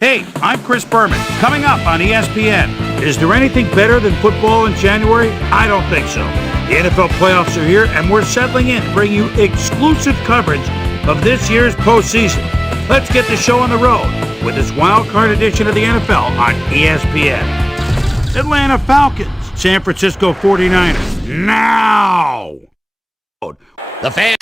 Hey, I'm Chris Berman. Coming up on ESPN. Is there anything better than football in January? I don't think so. The NFL playoffs are here, and we're settling in to bring you exclusive coverage of this year's postseason. Let's get the show on the road with this Wildcard edition of the NFL on ESPN. Atlanta Falcons, San Francisco 49ers. Now! The fan.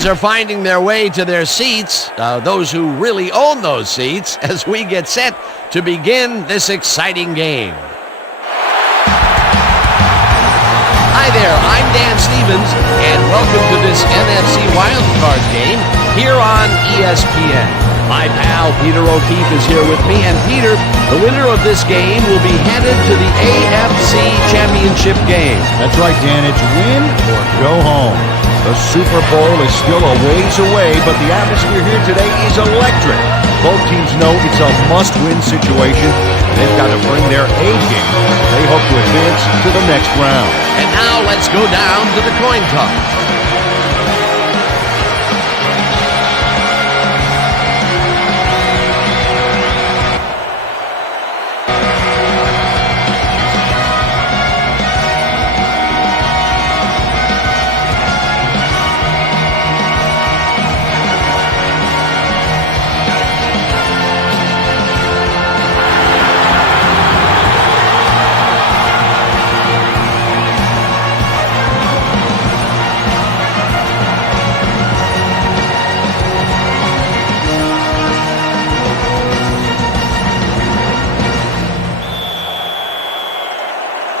Are finding their way to their seats, those who really own those seats, as we get set to begin this exciting game. Hi there, I'm Dan Stevens, and welcome to this NFC Wildcard game here on ESPN. My pal Peter O'Keefe is here with me, and Peter, the winner of this game will be headed to the AFC Championship game. That's right, Dan. It's win or go home. The Super Bowl is still a ways away, but the atmosphere here today is electric. Both teams know it's a must-win situation. They've got to bring their A game. They hope to advance to the next round. And now let's go down to the coin toss.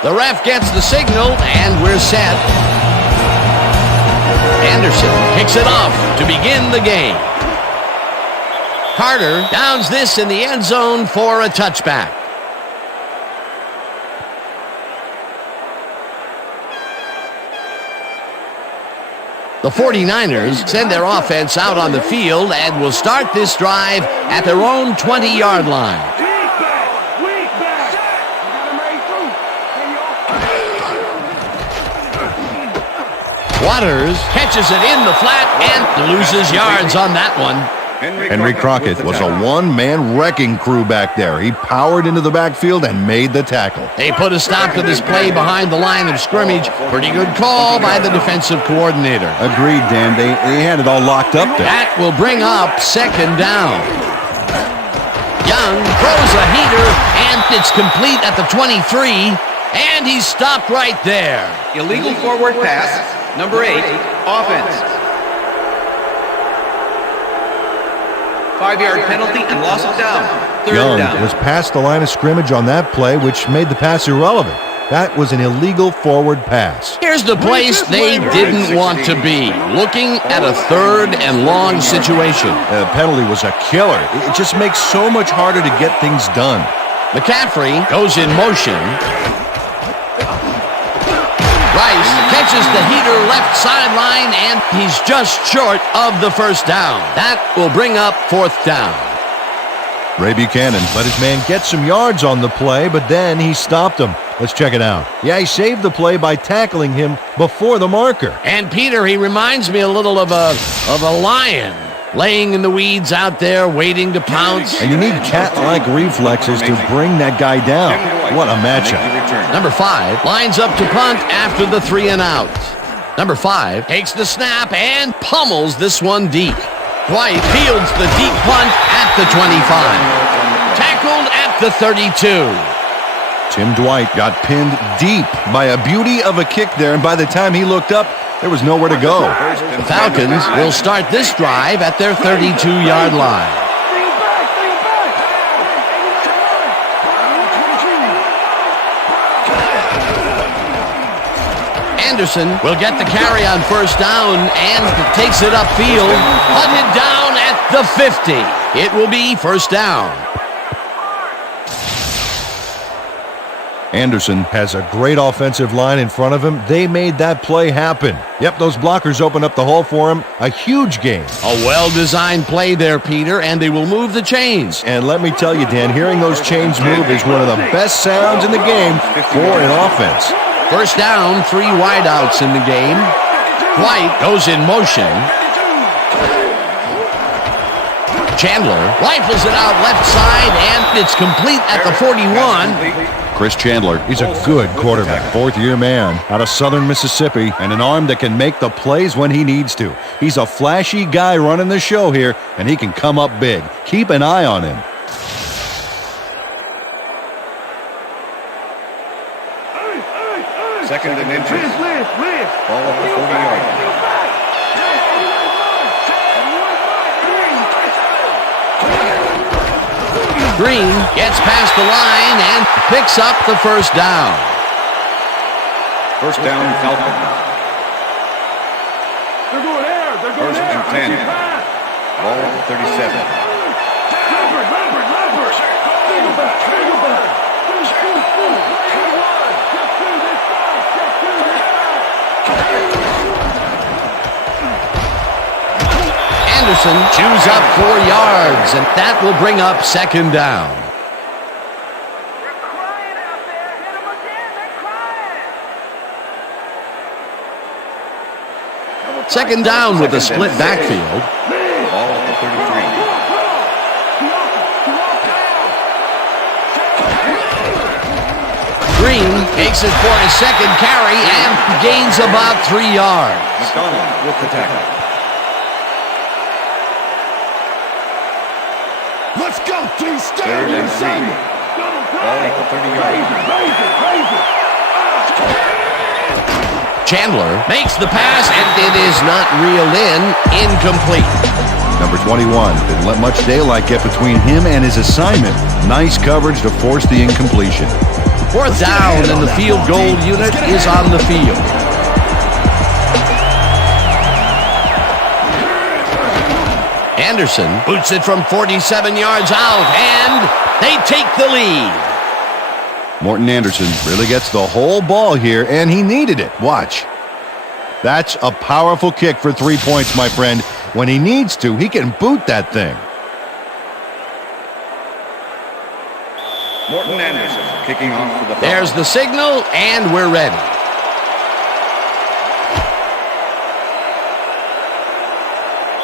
The ref gets the signal, and we're set. Anderson kicks it off to begin the game. Carter downs this in the end zone for a touchback. The 49ers send their offense out on the field and will start this drive at their own 20-yard line. Waters catches it in the flat and loses yards on that one. Henry Crockett was a one-man wrecking crew back there. He powered into the backfield and made the tackle. They put a stop to this play behind the line of scrimmage. Pretty good call by the defensive coordinator. Agreed, Dan. They had it all locked up there. That will bring up second down. Young throws a heater, and it's complete at the 23, and he's stopped right there. Illegal forward pass, number 8, offense. 5-yard penalty and loss of down. Third Young down. was past the line of scrimmage on that play, which made the pass irrelevant. That was an illegal forward pass. Here's the place they didn't want to be, looking at a third and long situation. The penalty was a killer. It just makes so much harder to get things done. McCaffrey goes in motion. Rice catches the heater left sideline, and he's just short of the first down. That will bring up fourth down. Ray Buchanan let his man get some yards on the play, but then he stopped him. Let's check it out. Yeah, he saved the play by tackling him before the marker. And Peter, he reminds me a little of a lion laying in the weeds out there waiting to pounce. And you need cat-like reflexes to bring that guy down. What a matchup. Number 5 lines up to punt after the 3 and out. Number 5 takes the snap and pummels this one deep. Dwight fields the deep punt at the 25. Tackled at the 32. Tim Dwight got pinned deep by a beauty of a kick there, and by the time he looked up, there was nowhere to go. The Falcons will start this drive at their 32-yard line. Anderson will get the carry on first down and takes it upfield, hunted down at the 50. It will be first down. Anderson has a great offensive line in front of him. They made that play happen. Yep, those blockers opened up the hole for him. A huge gain. A well-designed play there, Peter, and they will move the chains. And let me tell you, Dan, hearing those chains move is one of the best sounds in the game for an offense. First down, 3 wideouts in the game. White goes in motion. Chandler rifles it out left side, and it's complete at the 41. Chris Chandler, he's a good quarterback, fourth-year man out of southern Mississippi, and an arm that can make the plays when he needs to. He's a flashy guy running the show here, and he can come up big. Keep an eye on him. Second and inches. Ball at the 40-yard line. Green gets past the line and picks up the first down. First down, Falcons. First and 10. Ball at the 37. Anderson chews up 4 yards, and that will bring up second down. Second down with a split backfield. Ball at the 33. Green takes it for his second carry and gains about 3 yards. McDonald with the tackle. Let's go, please stay. Third and 3. Ball at the 30-yard line. Chandler makes the pass, and it is not reeled in. Incomplete. Number 21 didn't let much daylight get between him and his assignment. Nice coverage to force the incompletion. Fourth down, and the field goal unit is on the field. Anderson boots it from 47 yards out, and they take the lead. Morton Anderson really gets the whole ball here, and he needed it. Watch. That's a powerful kick for 3 points, my friend. When he needs to, he can boot that thing. Morton Anderson kicking off for the Falcons. There's the signal, and we're ready.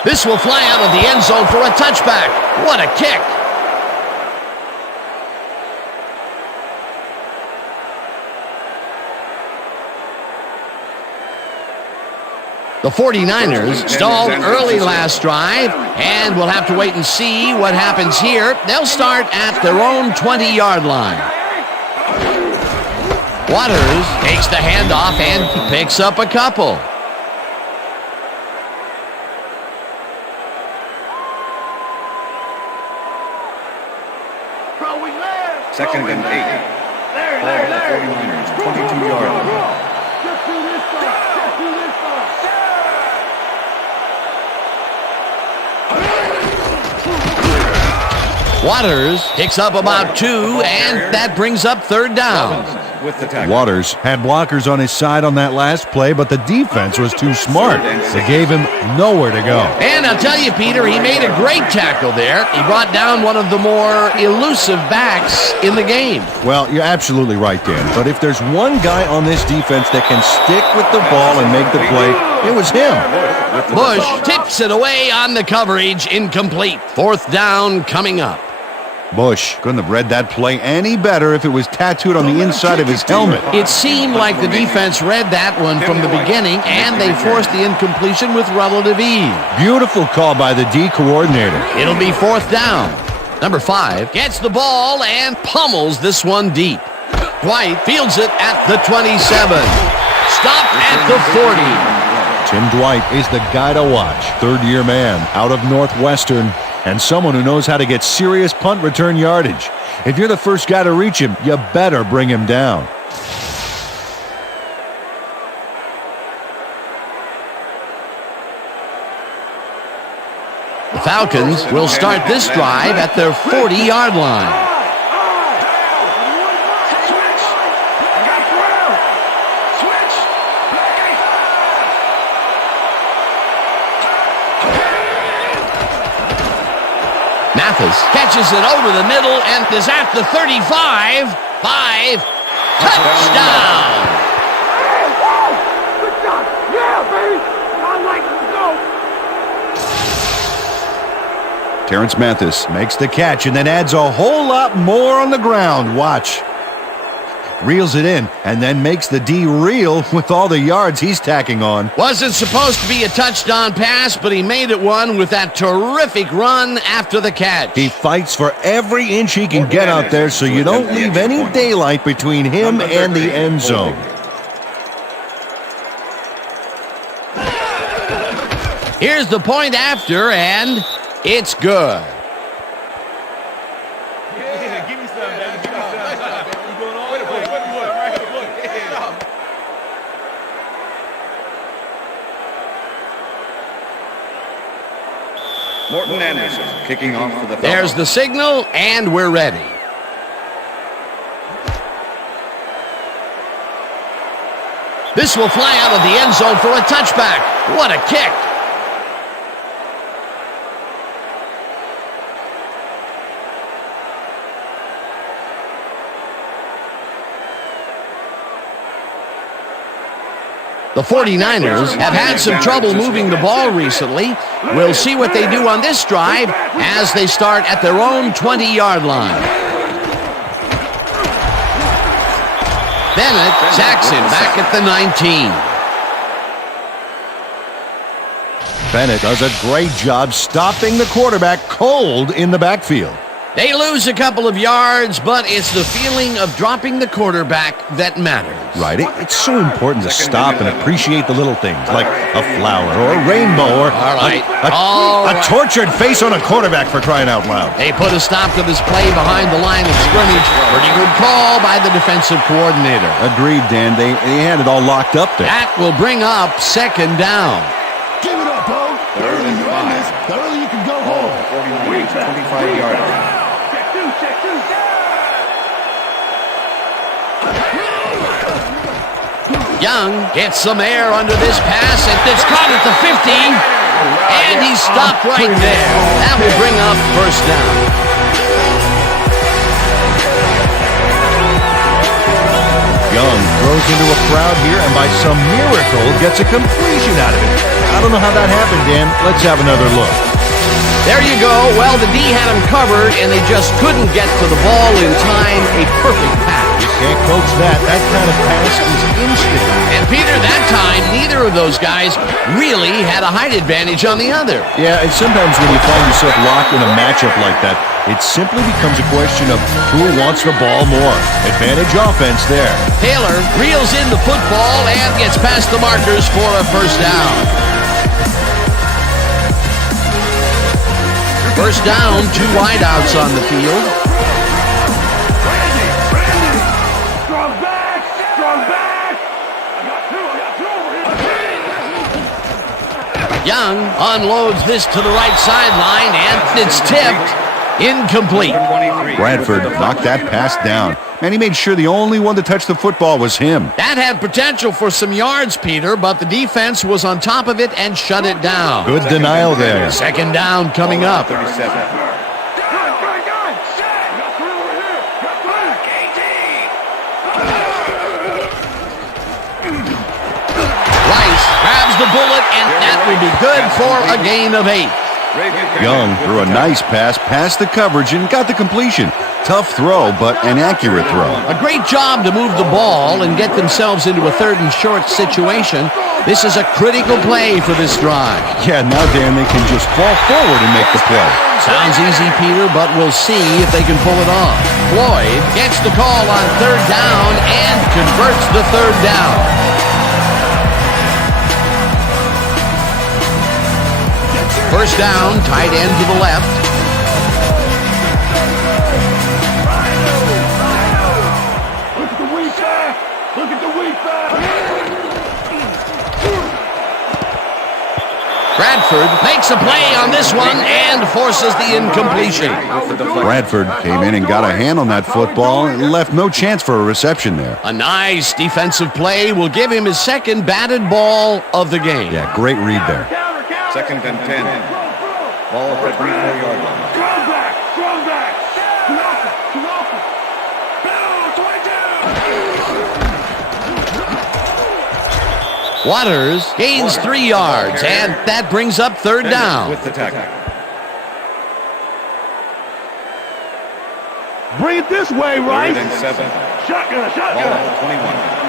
This will fly out of the end zone for a touchback. What a kick. The 49ers stalled early last drive, and we'll have to wait and see what happens here. They'll start at their own 20-yard line. Waters takes the handoff and picks up a couple. Second and 8. Ball at the 49ers, 22-yard line. Waters picks up about 2, and that brings up third down. With the tackle. Waters had blockers on his side on that last play, but the defense was too smart. They gave him nowhere to go. And I'll tell you, Peter, he made a great tackle there. He brought down one of the more elusive backs in the game. Well, you're absolutely right, Dan. But if there's one guy on this defense that can stick with the ball and make the play, it was him. Bush tips it away on the coverage, incomplete. Fourth down coming up. Bush couldn't have read that play any better if it was tattooed on the inside of his helmet. It seemed like the defense read that one from the beginning, and they forced the incompletion with relative ease. Beautiful call by the D coordinator. It'll be fourth down. Number 5 gets the ball and pummels this one deep. Dwight fields it at the 27. Stopped at the 40. Tim Dwight is the guy to watch. Third-year man out of Northwestern, and someone who knows how to get serious punt return yardage. If you're the first guy to reach him, you better bring him down. The Falcons will start this drive at their 40-yard line. Mathis catches it over the middle and is at the 35. 5. Touchdown! Good job! Yeah, baby! I like to go! Terrence Mathis makes the catch and then adds a whole lot more on the ground. Watch. Reels it in and then makes the D reel with all the yards he's tacking on. Wasn't supposed to be a touchdown pass, but he made it one with that terrific run after the catch. He fights for every inch he can get out there so you don't leave any daylight between him and the end zone. Here's the point after, and it's good. Morton Anderson kicking off for the Falcons. There's the signal, and we're ready. This will fly out of the end zone for a touchback. What a kick. The 49ers have had some trouble moving the ball recently. We'll see what they do on this drive as they start at their own 20-yard line. Bennett sacks him back at the 19. Bennett does a great job stopping the quarterback cold in the backfield. They lose a couple of yards, but it's the feeling of dropping the quarterback that matters. Right. It's so important to stop and appreciate the little things, like a flower or a rainbow or a tortured tortured face on a quarterback, for crying out loud. They put a stop to this play behind the line of scrimmage. Pretty good call by the defensive coordinator. Agreed, Dan. They had it all locked up there. That will bring up second down. Give it up, Bo! The earlier you end this, the earlier you can go home. 25-yard line. Young gets some air under this pass, and it's caught at the 50, and he's stopped right there. That will bring up first down. Young throws into a crowd here and by some miracle gets a completion out of it. I don't know how that happened, Dan. Let's have another look. There you go. Well, the D had him covered, and they just couldn't get to the ball in time. A perfect pass. Can't coach that. That kind of pass is instant. And Peter, that time, neither of those guys really had a height advantage on the other. Yeah, and sometimes when you find yourself locked in a matchup like that, it simply becomes a question of who wants the ball more. Advantage offense there. Taylor reels in the football and gets past the markers for a first down. First down, 2 wideouts on the field. Strong back! Strong back! I got two over here. Young unloads this to the right sideline, and it's tipped. Incomplete. Bradford knocked that pass down, and he made sure the only one to touch the football was him. That had potential for some yards, Peter, but the defense was on top of it and shut it down. Good denial there. Second down coming up. 37. Grabs the bullet, and that will be good for a gain of 8. Young threw a nice pass past the coverage and got the completion. Tough throw, but an accurate throw. A great job to move the ball and get themselves into a 3rd and short situation. This is a critical play for this drive. Yeah, now, Dan, they can just fall forward and make the play. Sounds easy, Peter, but we'll see if they can pull it off. Floyd gets the call on 3rd down and converts the 3rd down. First down, tight end to the left. Look at the weak back. Look at the weak back. Bradford makes a play on this one and forces the incompletion. Bradford came in and got a hand on that football and left no chance for a reception there. A nice defensive play will give him his 2nd batted ball of the game. Yeah, great read there. 2nd and 10. Ball at the 24-yard line. Strong back. Too often. Waters gains 3 yards, and that brings up 3rd down. With the tackle. Bring it this way, Rice. 3rd and 7. Shotgun. Ball at the 21.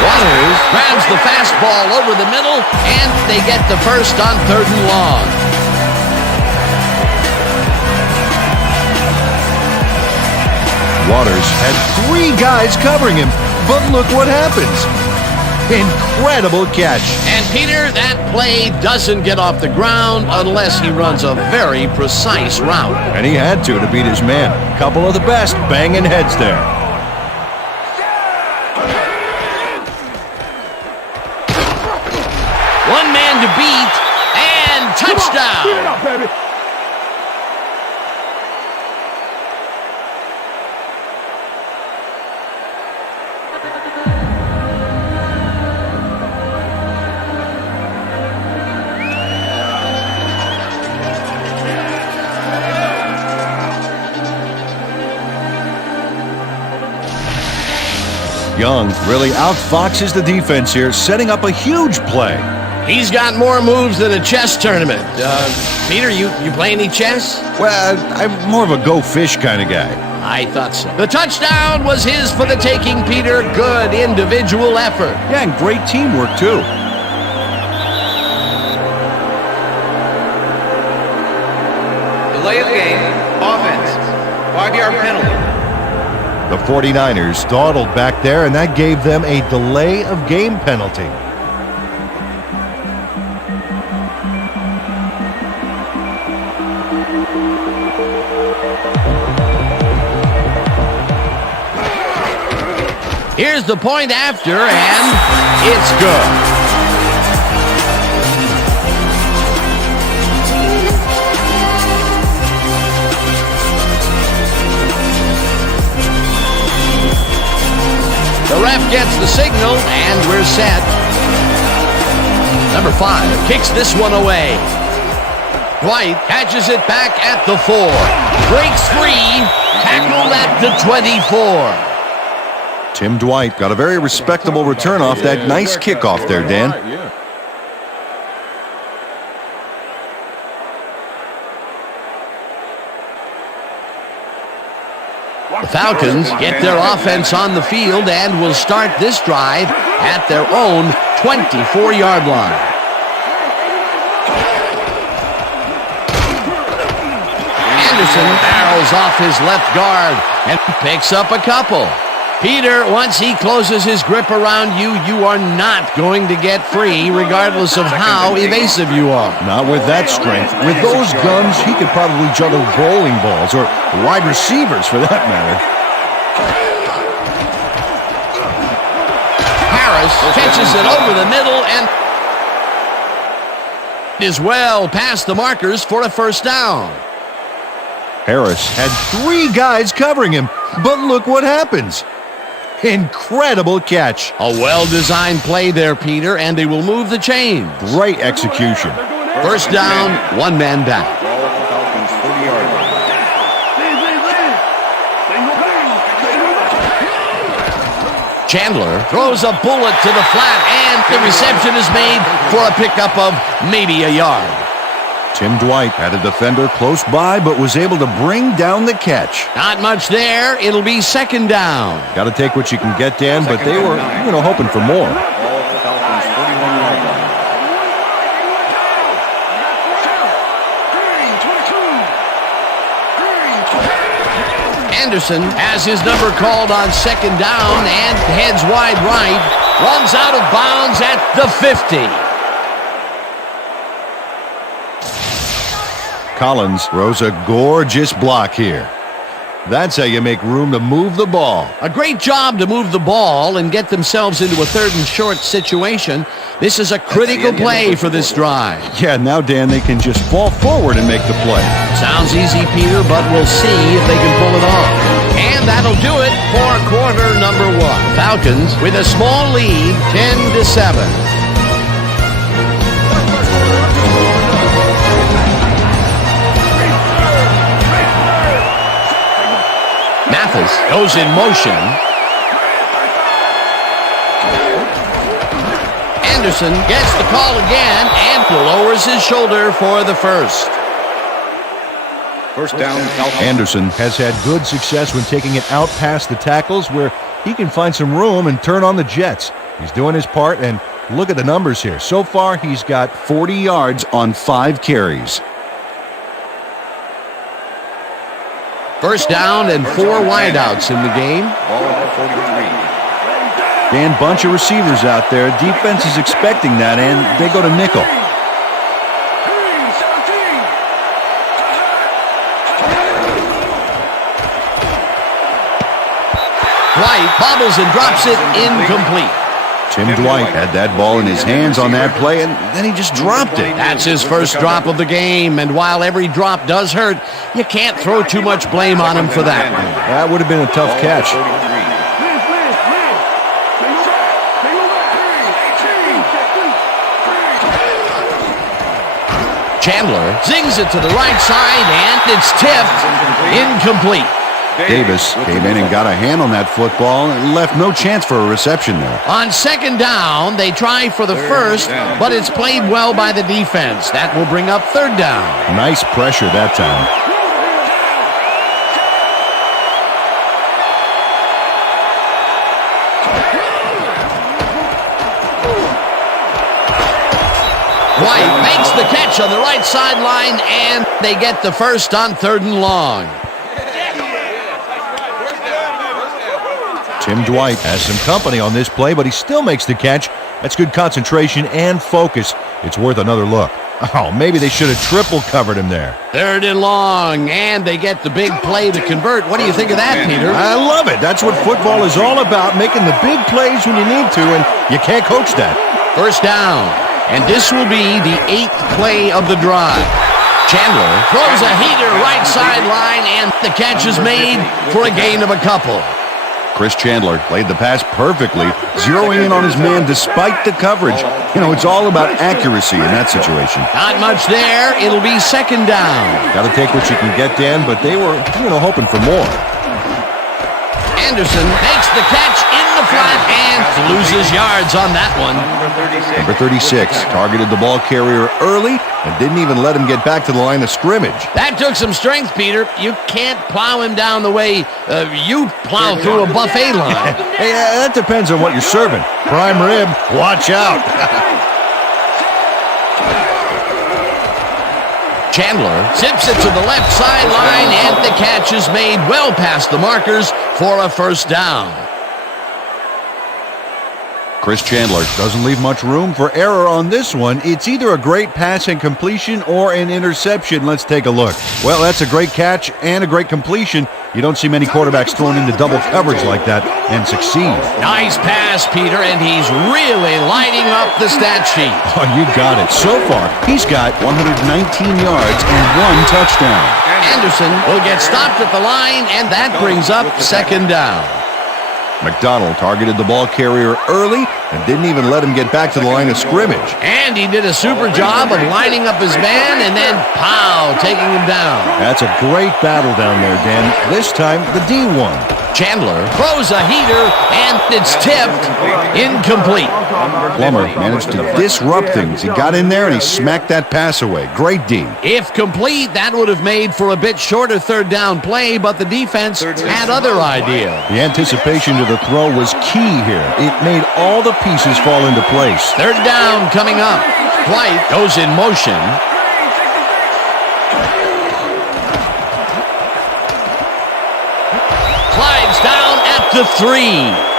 Waters grabs the fastball over the middle, and they get the first on 3rd and long. Waters had 3 guys covering him, but look what happens. Incredible catch. And Peter, that play doesn't get off the ground unless he runs a very precise route. And he had to beat his man. Couple of the best banging heads there. One man to beat, and touchdown. Get it up, baby. Young really outfoxes the defense here, setting up a huge play. He's got more moves than a chess tournament. Peter, you play any chess? Well, I'm more of a go fish kind of guy. I thought so. The touchdown was his for the taking, Peter. Good individual effort. Yeah, and great teamwork, too. Delay of game. Offense. 5-yard penalty. The 49ers dawdled back there, and that gave them a delay of game penalty. Here's the point after, and it's good. The ref gets the signal, and we're set. Number 5 kicks this one away. Dwight catches it back at the 4. Breaks free. Tackled at the 24. Tim Dwight got a very respectable return off that nice kickoff there, Dan. The Falcons get their offense on the field and will start this drive at their own 24-yard line. Anderson barrels off his left guard and picks up a couple. Peter, once he closes his grip around you, you are not going to get free regardless of how evasive you are. Not with that strength. With those guns, he could probably juggle bowling balls or wide receivers for that matter. Harris catches it over the middle and is well past the markers for a first down. Harris had 3 guys covering him, but look what happens. Incredible catch. A well-designed play there, Peter, and they will move the chains. Great execution. First down, 1 man back. Falcons 30-yard line. Chandler throws a bullet to the flat, and the reception is made for a pickup of maybe a yard. Tim Dwight had a defender close by, but was able to bring down the catch. Not much there. It'll be second down. Got to take what you can get, Dan, but they were, hoping for more. Falcons 31-yard line. Anderson has his number called on second down and heads wide right. Runs out of bounds at the 50. Collins throws a gorgeous block here. That's how you make room to move the ball. A great job to move the ball and get themselves into a 3rd and short situation. This is a critical play for this drive. Yeah, now, Dan, they can just fall forward and make the play. Sounds easy, Peter, but we'll see if they can pull it off. And that'll do it for quarter number 1. Falcons with a small lead, 10-7. Mathis goes in motion. Anderson gets the call again and lowers his shoulder for the first. First down, Falcons. Anderson has had good success when taking it out past the tackles where he can find some room and turn on the jets. He's doing his part, and look at the numbers here. So far, he's got 40 yards on 5 carries. First down and 4 wideouts in the game. Ball at 43. Dan, bunch of receivers out there. Defense is expecting that, and they go to nickel. Dwight bobbles and drops it incomplete. Tim Dwight had that ball in his hands on that play, and then he just dropped it. That's his first drop of the game, and while every drop does hurt, you can't throw too much blame on him for that. That would have been a tough catch. Chandler zings it to the right side, and it's tipped incomplete. Davis came in and got a hand on that football and left no chance for a reception there. On second down, they try for the first, but it's played well by the defense. That will bring up third down. Nice pressure that time. White makes the catch on the right sideline, and they get the first on 3rd and long. Tim Dwight has some company on this play, but he still makes the catch. That's good concentration and focus. It's worth another look. Oh, maybe they should have triple covered him there. 3rd and long, and they get the big play to convert. What do you think of that, Peter? I love it. That's what football is all about, making the big plays when you need to, and you can't coach that. First down, and this will be the 8th play of the drive. Chandler throws a heater right sideline, and the catch is made for a gain of a couple. Chris Chandler played the pass perfectly, zeroing in on his man despite the coverage. It's all about accuracy in that situation. Not much there. It'll be second down. Got to take what you can get, Dan, but they were, hoping for more. Anderson makes the catch in the flat and loses yards on that one. Number 36 targeted the ball carrier early and didn't even let him get back to the line of scrimmage. That took some strength, Peter. You can't plow him down the way you plow through a buffet line. Hey, that depends on what you're serving. Prime rib, watch out. Chandler zips it to the left sideline, and the catch is made well past the markers for a first down. Chris Chandler doesn't leave much room for error on this one. It's either a great pass and completion or an interception. Let's take a look. Well, that's a great catch and a great completion. You don't see many quarterbacks thrown into double coverage like that and succeed. Nice pass, Peter, and he's really lighting up the stat sheet. Oh, you got it. So far, he's got 119 yards and 1 touchdown. Anderson will get stopped at the line, and that brings up second down. McDonald targeted the ball carrier early and didn't even let him get back to the line of scrimmage. And he did a super job of lining up his man and then, pow, taking him down. That's a great battle down there, Dan. This time, the D won. Chandler throws a heater, and it's tipped incomplete. Plummer managed to disrupt things. He got in there and he smacked that pass away. Great D. If complete, that would have made for a bit shorter third down play, but the defense had other ideas. The anticipation to the throw was key here. It made all the pieces fall into place. Third down coming up. White goes in motion. Slides down at the 3.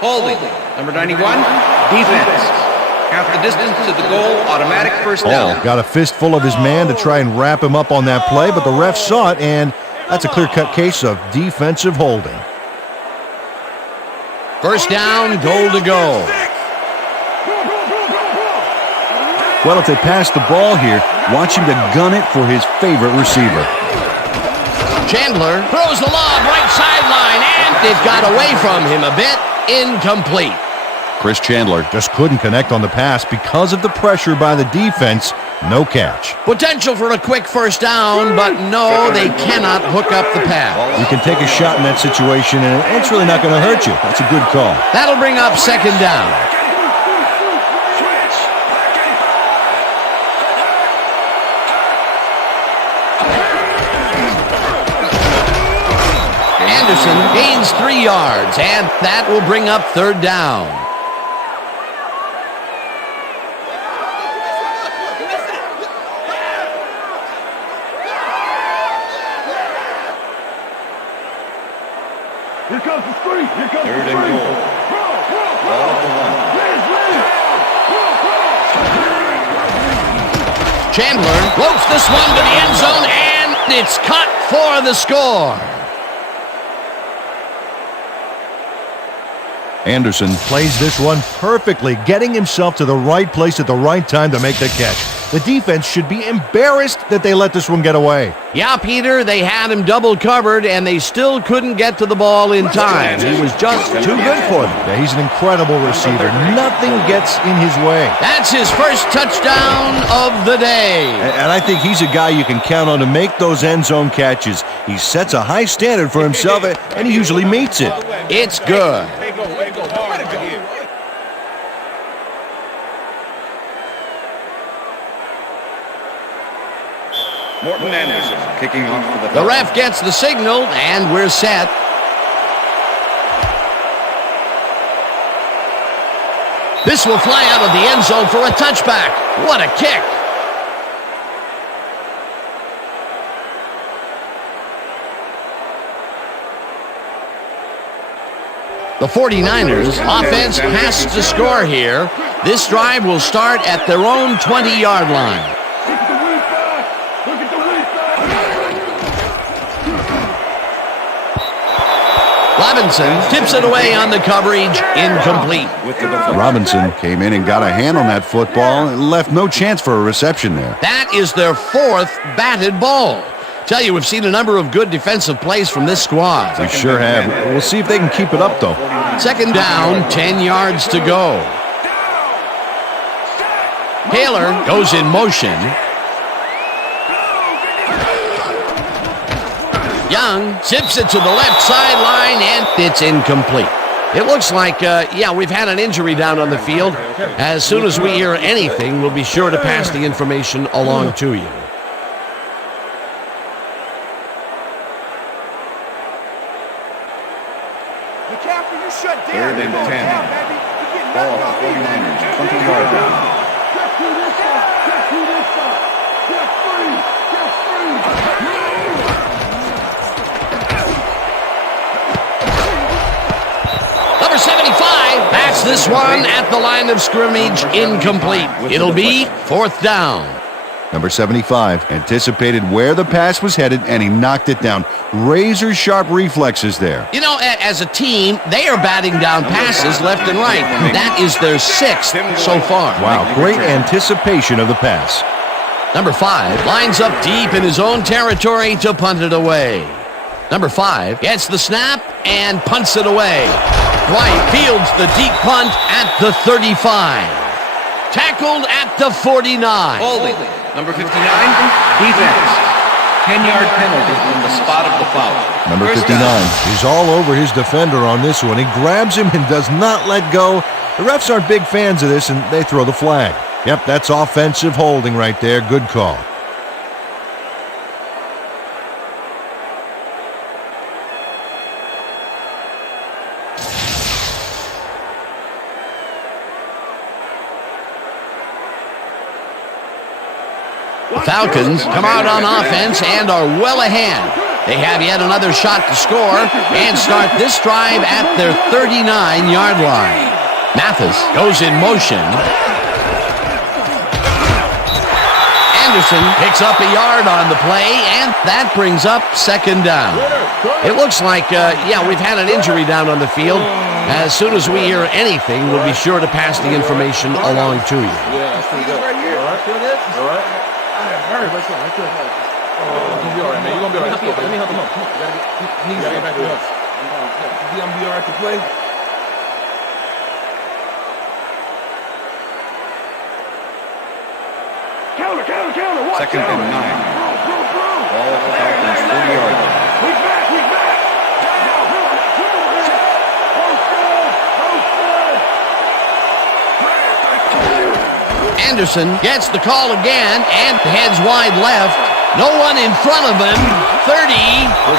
Holding. Number 91, defense. Half the distance to the goal, automatic first down. Got a fistful of his man to try and wrap him up on that play, but the ref saw it, and that's a clear-cut case of defensive holding. First down, goal to go. Well, if they pass the ball here, watch him to gun it for his favorite receiver. Chandler throws the lob right sideline, and it got away from him a bit. Incomplete. Chris Chandler just couldn't connect on the pass because of the pressure by the defense. No catch. Potential for a quick first down, but no, they cannot hook up the pass. You can take a shot in that situation, and it's really not going to hurt you. That's a good call. That'll bring up second down. Anderson gains 3 yards, and that will bring up third down. Here comes the street. Here comes Third the and street. goal. Ball at the line. Chandler floats this one to the end zone, and it's caught for the score. Anderson plays this one perfectly, getting himself to the right place at the right time to make the catch. The defense should be embarrassed that they let this one get away. Yeah, Peter, they had him double covered, and they still couldn't get to the ball in time. He was just too good for them. Yeah, he's an incredible receiver. Nothing gets in his way. That's his first touchdown of the day. And I think he's a guy you can count on to make those end zone catches. He sets a high standard for himself, and he usually meets it. It's good. Morton Anderson kicking off for the The ref gets the signal, and we're set. This will fly out of the end zone for a touchback. What a kick. The 49ers offense has to score here. This drive will start at their own 20-yard line. Robinson tips it away on the coverage, incomplete. Robinson came in and got a hand on that football and left no chance for a reception there. That is their 4th batted ball. Tell you, we've seen a number of good defensive plays from this squad. We sure have. We'll see if they can keep it up, though. Second down, 10 yards to go. Taylor goes in motion. Young zips it to the left sideline, and it's incomplete. It looks like, we've had an injury down on the field. As soon as we hear anything, we'll be sure to pass the information along to you. Third and 10. Ball at the 49ers, 20-yard line. Number 75 bats this one at the line of scrimmage, incomplete. It'll be 4th down. Number 75 anticipated where the pass was headed, and he knocked it down. Razor-sharp reflexes there. You know, as a team, they are batting down passes left and right. That is their 6th so far. Wow, great anticipation of the pass. Number 5 lines up deep in his own territory to punt it away. Number 5 gets the snap and punts it away. White fields the deep punt at the 35. Tackled at the 49. Holding. Number 59, defense. 10-yard penalty from the spot of the foul. Number First 59 down. is all over his defender on this one. He grabs him and does not let go. The refs aren't big fans of this, and they throw the flag. Yep, that's offensive holding right there. Good call. The Falcons come out on offense and are well ahead. They have yet another shot to score and start this drive at their 39-yard line. Mathis goes in motion. Anderson picks up a yard on the play, and that brings up second down. It looks like, we've had an injury down on the field. As soon as we hear anything, we'll be sure to pass the information along to you. Hurry, let's go. You're going to be all right, man. You're going to be all right. Let's go, baby. Let me help him up. Come on. You got to get back to us. I'm going to be all right to play. Counter. Watch Second and 9. Ball at the Falcons' 40-yard line. We're back. Anderson gets the call again and heads wide left. No one in front of him. 30.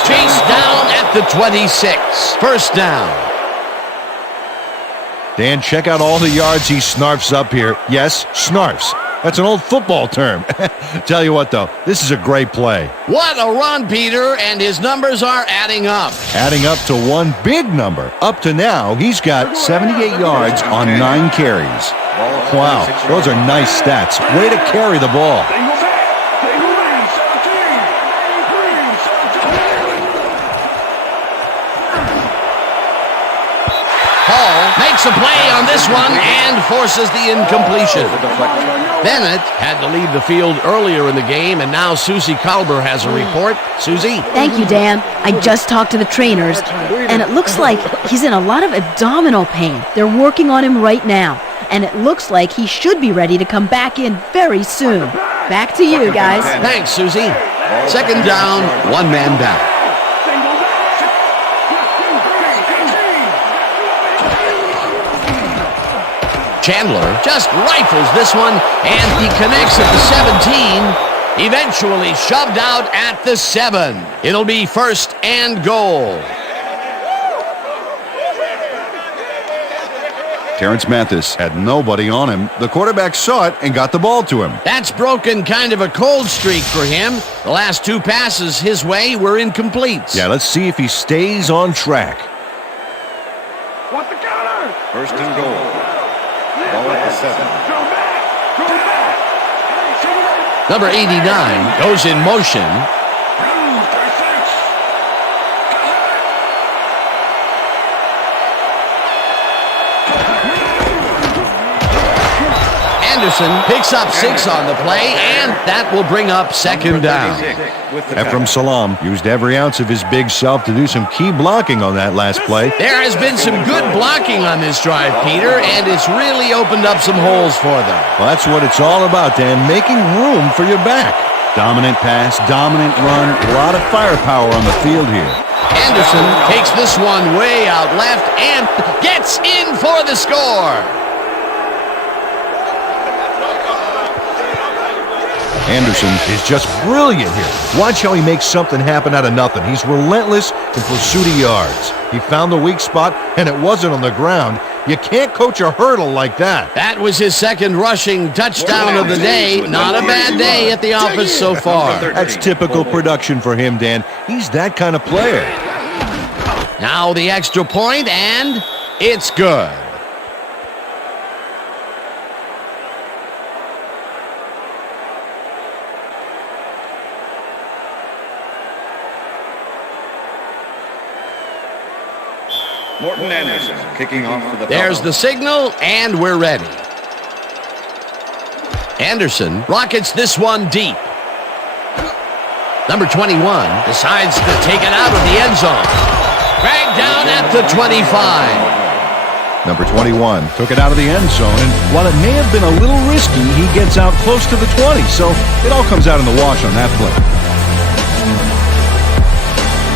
Chased down at the 26. First down. Dan, check out all the yards he snarfs up here. Yes, snarfs. That's an old football term. Tell you what, though, this is a great play. What a run, Peter, and his numbers are adding up. Adding up to one big number. Up to now, he's got 78 yards on 9 carries. Wow, those are nice stats. Way to carry the ball. Hall makes a play on this one and forces the incompletion. Bennett had to leave the field earlier in the game, and now Susie Kalber has a report. Susie? Thank you, Dan. I just talked to the trainers, and it looks like he's in a lot of abdominal pain. They're working on him right now, and it looks like he should be ready to come back in very soon. Back to you, guys. Thanks, Susie. Second down, one man down. Chandler just rifles this one, and he connects at the 17. Eventually shoved out at the 7. It'll be first and goal. Terrence Mathis had nobody on him. The quarterback saw it and got the ball to him. That's broken kind of a cold streak for him. The last 2 passes his way were incomplete. Yeah, let's see if he stays on track. What's the counter? First and goal. Ball at the 7. Number 89 goes in motion. Anderson picks up 6 on the play, and that will bring up second down. Ephraim Salam used every ounce of his big self to do some key blocking on that last play. There has been some good blocking on this drive, Peter, and it's really opened up some holes for them. Well, that's what it's all about, Dan, making room for your back. Dominant pass, dominant run, a lot of firepower on the field here. Anderson takes this one way out left and gets in for the score. Anderson is just brilliant here. Watch how he makes something happen out of nothing. He's relentless in pursuit of yards. He found the weak spot, and it wasn't on the ground. You can't coach a hurdle like that. That was his second rushing touchdown of the day. Not a bad day at the office so far. That's typical production for him, Dan. He's that kind of player. Now the extra point, and it's good. Morton Anderson kicking off for the There's the signal, and we're ready. Anderson rockets this one deep. Number 21 decides to take it out of the end zone. Dragged down at the 25. Number 21 took it out of the end zone, and while it may have been a little risky, he gets out close to the 20, so it all comes out in the wash on that play.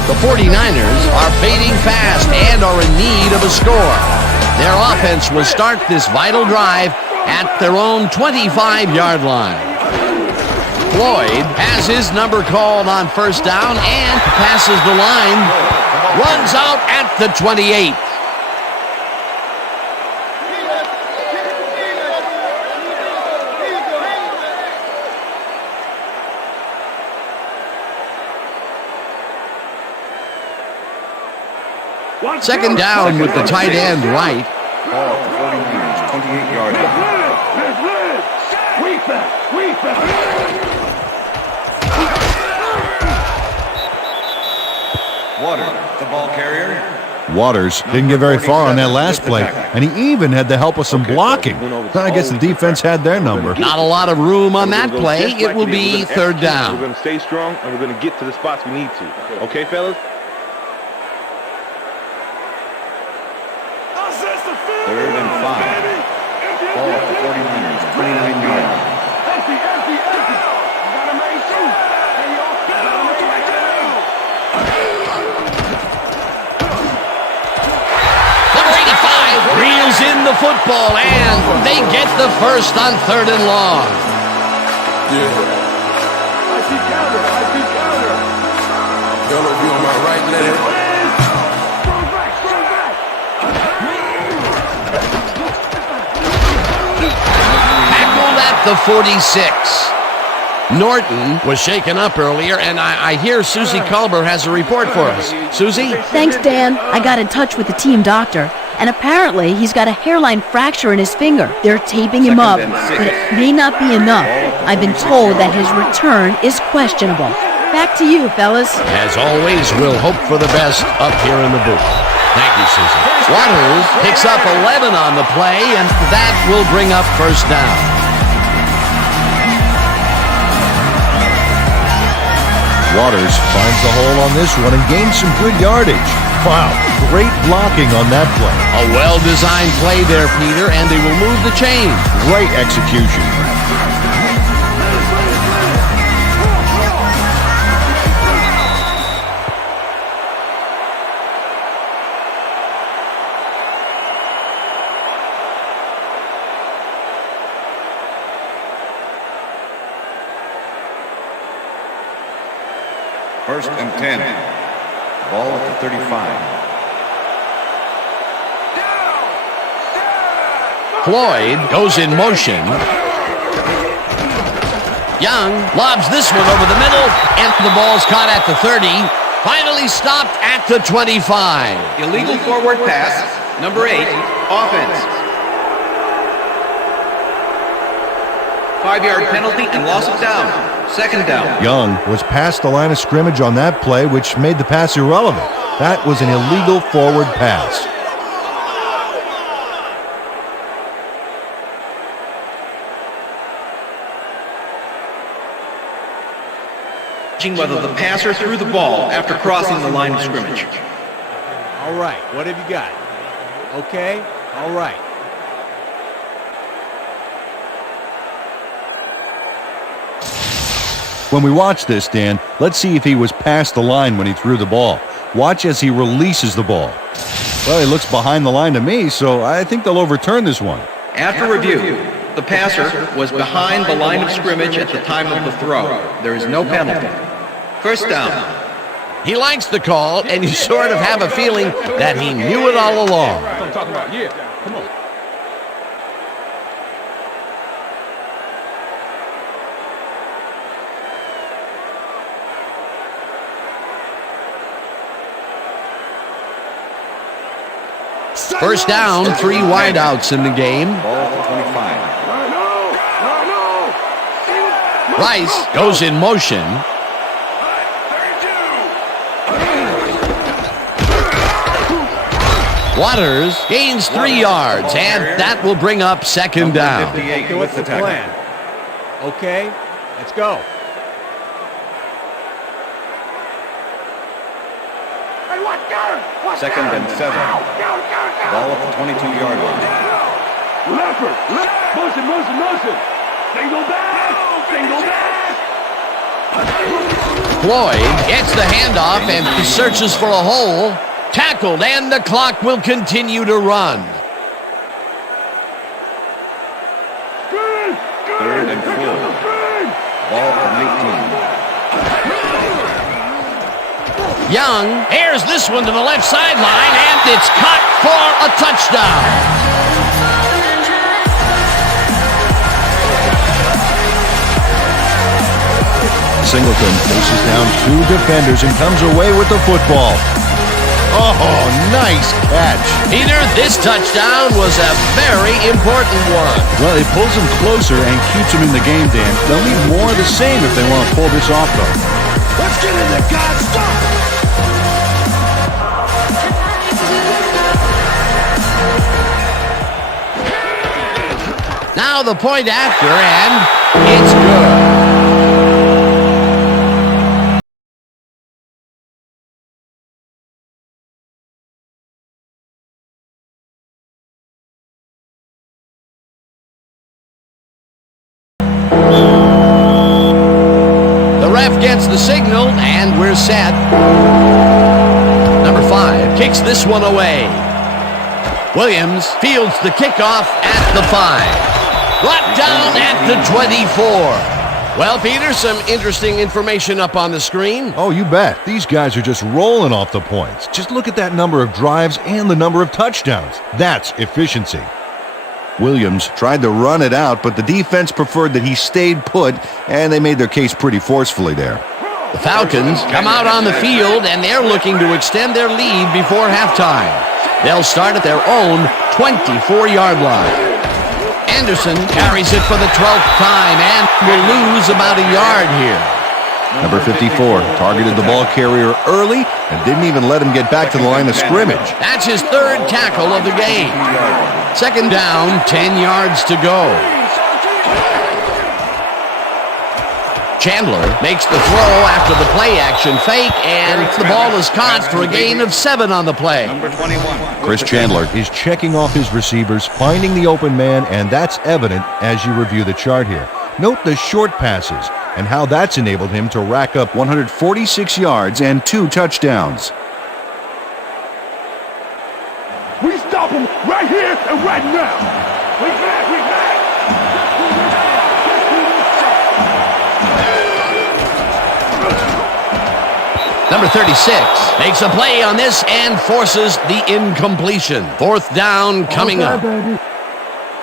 The 49ers are fading fast and are in need of a score. Their offense will start this vital drive at their own 25-yard line. Floyd has his number called on first down and passes the line. Runs out at the 28. Second down with the tight end right. Ball at the 49ers, 28-yard line. Waters, the ball carrier. Waters didn't get very far on that last play, and he even had the help of some blocking. I guess the defense had their number. Not a lot of room on that play. It will be third down. We're going to stay strong, and we're going to get to the spots we need to. Okay, fellas? Third and 5. Ball at the 49ers, 29-yard line. Number 85 reels in the football, and they get the first on third and long. I see counter. Fellas, be on my right leg. The 46. Norton was shaken up earlier, and I hear Susie Culber has a report for us. Susie? Thanks, Dan. I got in touch with the team doctor, and apparently he's got a hairline fracture in his finger. They're taping him up, but it may not be enough. I've been told that his return is questionable. Back to you, fellas. As always, we'll hope for the best up here in the booth. Thank you, Susie. Waters picks up 11 on the play, and that will bring up first down. Waters finds the hole on this one and gains some good yardage. Wow, great blocking on that play. A well-designed play there, Peter, and they will move the chains. Great execution. First and 10. Ball at the 35. Floyd goes in motion. Young lobs this one over the middle, and the ball's caught at the 30. Finally stopped at the 25. Illegal forward pass, number 8, offense. 5-yard penalty and loss of down. Second down. Young was past the line of scrimmage on that play, which made the pass irrelevant. That was an illegal forward pass. Whether the passer threw the ball after crossing the line of scrimmage. All right, what have you got? Okay, all right. When we watch this, Dan, let's see if he was past the line when he threw the ball. Watch as he releases the ball. Well, he looks behind the line to me, so I think they'll overturn this one. After review, the passer was behind the line of scrimmage at the time of the throw. There is no penalty. First down. He likes the call, and you sort of have a feeling that he knew it all along. That's what I'm talking about. Yeah, come on. First down, 3 wideouts in the game. Ball at the 25. Rice goes in motion. Waters gains 3 yards, and that will bring up second down. Okay, what's the plan? Okay, let's go. Second and 7. Ball at the 22-yard line. Motion. Single back. Floyd gets the handoff and he searches for a hole. Tackled, and the clock will continue to run. Third and 4. Ball at 19. Young airs this one to the left sideline, and it's caught for a touchdown. Singleton faces down 2 defenders and comes away with the football. Oh, nice catch. Peter, this touchdown was a very important one. Well, it pulls them closer and keeps them in the game, Dan. They'll need more of the same if they want to pull this off, though. Let's get in there, guys. Stop. Now the point after, and it's good. Gets the signal, and we're set. Number 5 kicks this one away. Williams fields the kickoff at the 5. Brought down at the 24. Well, Peter, some interesting information up on the screen. Oh, you bet. These guys are just rolling off the points. Just look at that number of drives and the number of touchdowns. That's efficiency. Williams tried to run it out, but the defense preferred that he stayed put, and they made their case pretty forcefully there. The Falcons come out on the field, and they're looking to extend their lead before halftime. They'll start at their own 24-yard line. Anderson carries it for the 12th time and will lose about a yard here. Number 54 targeted the ball carrier early and didn't even let him get back to the line of scrimmage. That's his 3rd tackle of the game. Second down, 10 yards to go. Chandler makes the throw after the play-action fake, and the ball is caught for a gain of 7 on the play. Number 21. Chris Chandler is checking off his receivers, finding the open man, and that's evident as you review the chart here. Note the short passes and how that's enabled him to rack up 146 yards and 2 touchdowns. We stop him right here and right now. We back. Number 36 makes a play on this and forces the incompletion. 4th down coming up.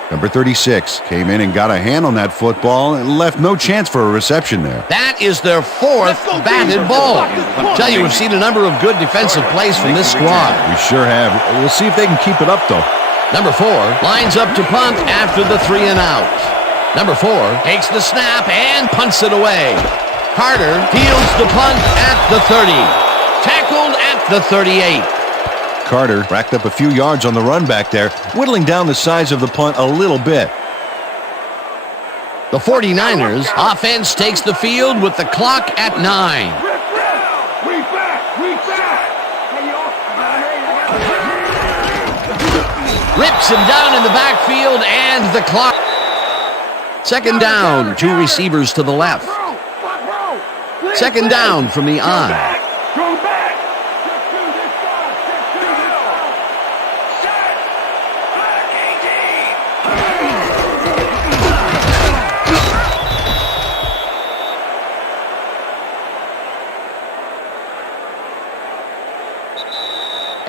Number 36 came in and got a hand on that football and left no chance for a reception there. That is their 4th batted ball. Tell you, we've seen a number of good defensive plays from this squad. We sure have. We'll see if they can keep it up, though. Number 4 lines up to punt after the 3 and out. Number 4 takes the snap and punts it away. Carter fields the punt at the 30. Tackled at the 38. Carter racked up a few yards on the run back there, whittling down the size of the punt a little bit. The 49ers offense takes the field with the clock at 9. We back. Rips him down in the backfield, and the clock. Second down, 2 receivers to the left. Second down from the eye.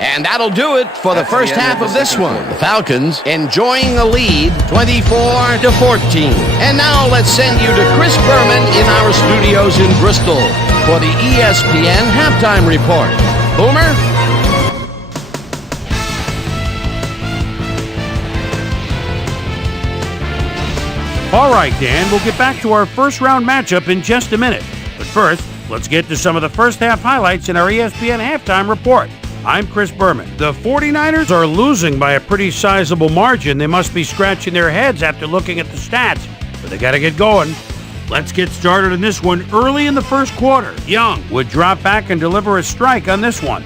And that'll do it for the first half of this one. The Falcons enjoying a lead, 24-14. And now let's send you to Chris Berman in our studios in Bristol for the ESPN Halftime Report. Boomer? All right, Dan, we'll get back to our first-round matchup in just a minute. But first, let's get to some of the first-half highlights in our ESPN Halftime Report. I'm Chris Berman. The 49ers are losing by a pretty sizable margin. They must be scratching their heads after looking at the stats, but they got to get going. Let's get started in this one early in the first quarter. Young would drop back and deliver a strike on this one.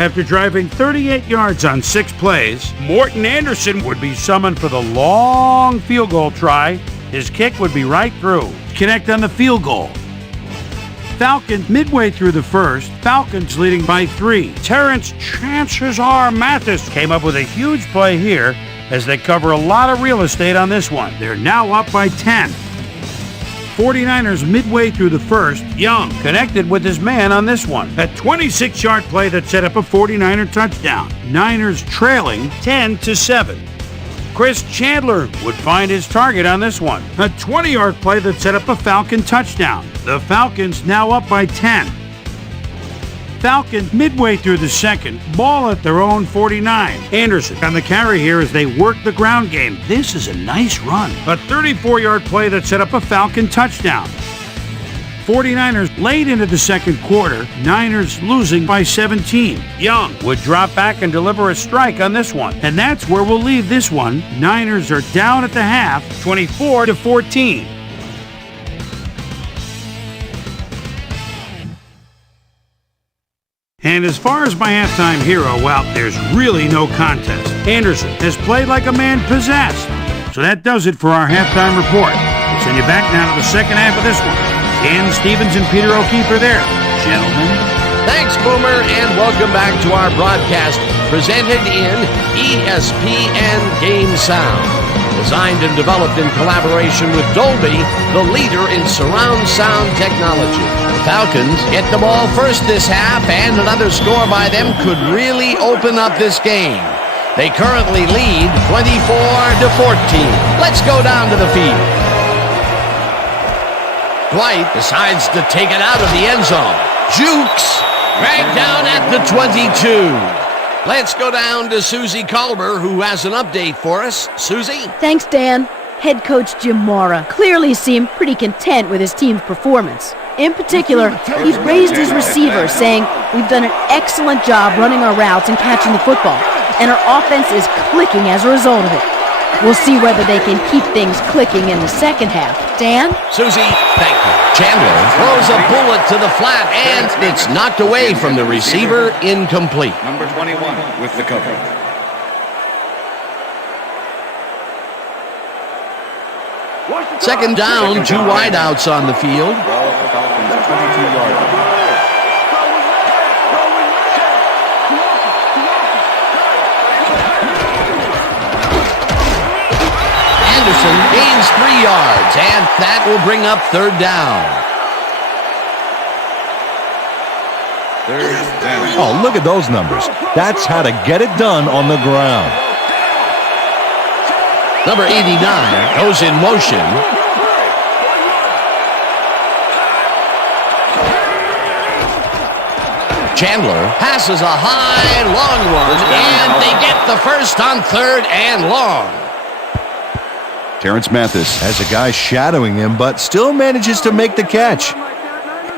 After driving 38 yards on 6 plays, Morton Anderson would be summoned for the long field goal try. His kick would be right through. Connect on the field goal. Falcons midway through the first. Falcons leading by 3. Terrence "Chances Are" Mathis came up with a huge play here as they cover a lot of real estate on this one. They're now up by 10. 49ers midway through the first. Young connected with his man on this one. A 26-yard play that set up a 49er touchdown. Niners trailing 10-7. Chris Chandler would find his target on this one. A 20-yard play that set up a Falcon touchdown. The Falcons now up by 10. Falcons midway through the second, ball at their own 49. Anderson on the carry here as they work the ground game. This is a nice run. A 34-yard play that set up a Falcon touchdown. 49ers late into the second quarter, Niners losing by 17. Young would drop back and deliver a strike on this one. And that's where we'll leave this one. Niners are down at the half, 24-14. And as far as my halftime hero, well, there's really no contest. Anderson has played like a man possessed. So that does it for our halftime report. We'll send you back now to the second half of this one. Dan Stevens and Peter O'Keefe are there. Gentlemen. Thanks, Boomer, and welcome back to our broadcast presented in ESPN Game Sound. Designed and developed in collaboration with Dolby, the leader in surround sound technology. The Falcons get the ball first this half, and another score by them could really open up this game. They currently lead 24-14. Let's go down to the field. Dwight decides to take it out of the end zone. Jukes dragged down at the 22. Let's go down to Susie Culber, who has an update for us. Susie? Thanks, Dan. Head coach Jim Mora clearly seemed pretty content with his team's performance. In particular, he's raised his receivers, saying, "We've done an excellent job running our routes and catching the football, and our offense is clicking as a result of it." We'll see whether they can keep things clicking in the second half. Dan? Susie, thank you. Chandler throws a bullet to the flat, and it's knocked away from the receiver, incomplete. Number 21 with the cover. Second down, 2 wideouts on the field. Ball at the Falcons, 22-yard line. Anderson gains 3 yards, and that will bring up third down. Third down. Oh, look at those numbers. That's how to get it done on the ground. Number 89 goes in motion. Chandler passes a high, long one, and they get the first on third and long. Terrence Mathis has a guy shadowing him, but still manages to make the catch.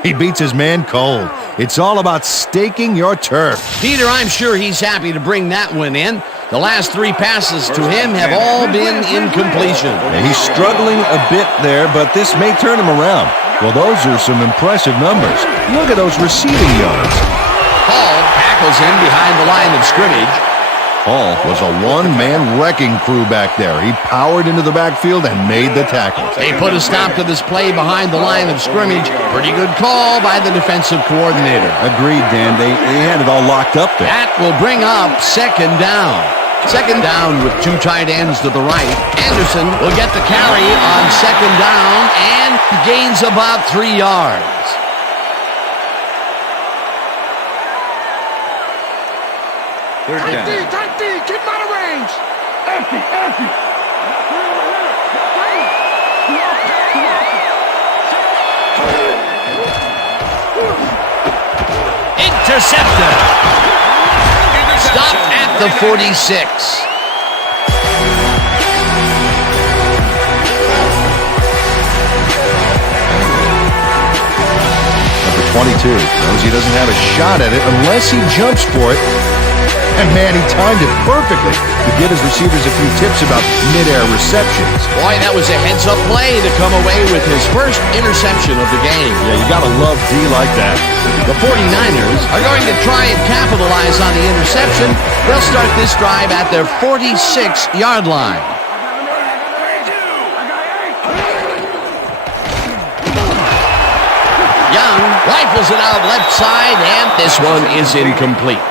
He beats his man cold. It's all about staking your turf. Peter, I'm sure he's happy to bring that one in. The last 3 passes to him have all been incompletion. And he's struggling a bit there, but this may turn him around. Well, those are some impressive numbers. Look at those receiving yards. Hall tackles him behind the line of scrimmage. Hall was a one-man wrecking crew back there. He powered into the backfield and made the tackle. They put a stop to this play behind the line of scrimmage. Pretty good call by the defensive coordinator. Agreed, Dan. They had it all locked up there. That will bring up second down. Second down with 2 tight ends to the right. Anderson will get the carry on second down and gains about 3 yards. Third down. Tight D, keep him out of range. Empty. Intercepted. Stopped at the 46. Number 22. Knows he doesn't have a shot at it unless he jumps for it. And man, he timed it perfectly to give his receivers a few tips about mid-air receptions. Boy, that was a heads-up play to come away with his first interception of the game. Yeah, you gotta love D like that. The 49ers are going to try and capitalize on the interception. They'll start this drive at their 46-yard line. Young rifles it out left side, and this one is incomplete.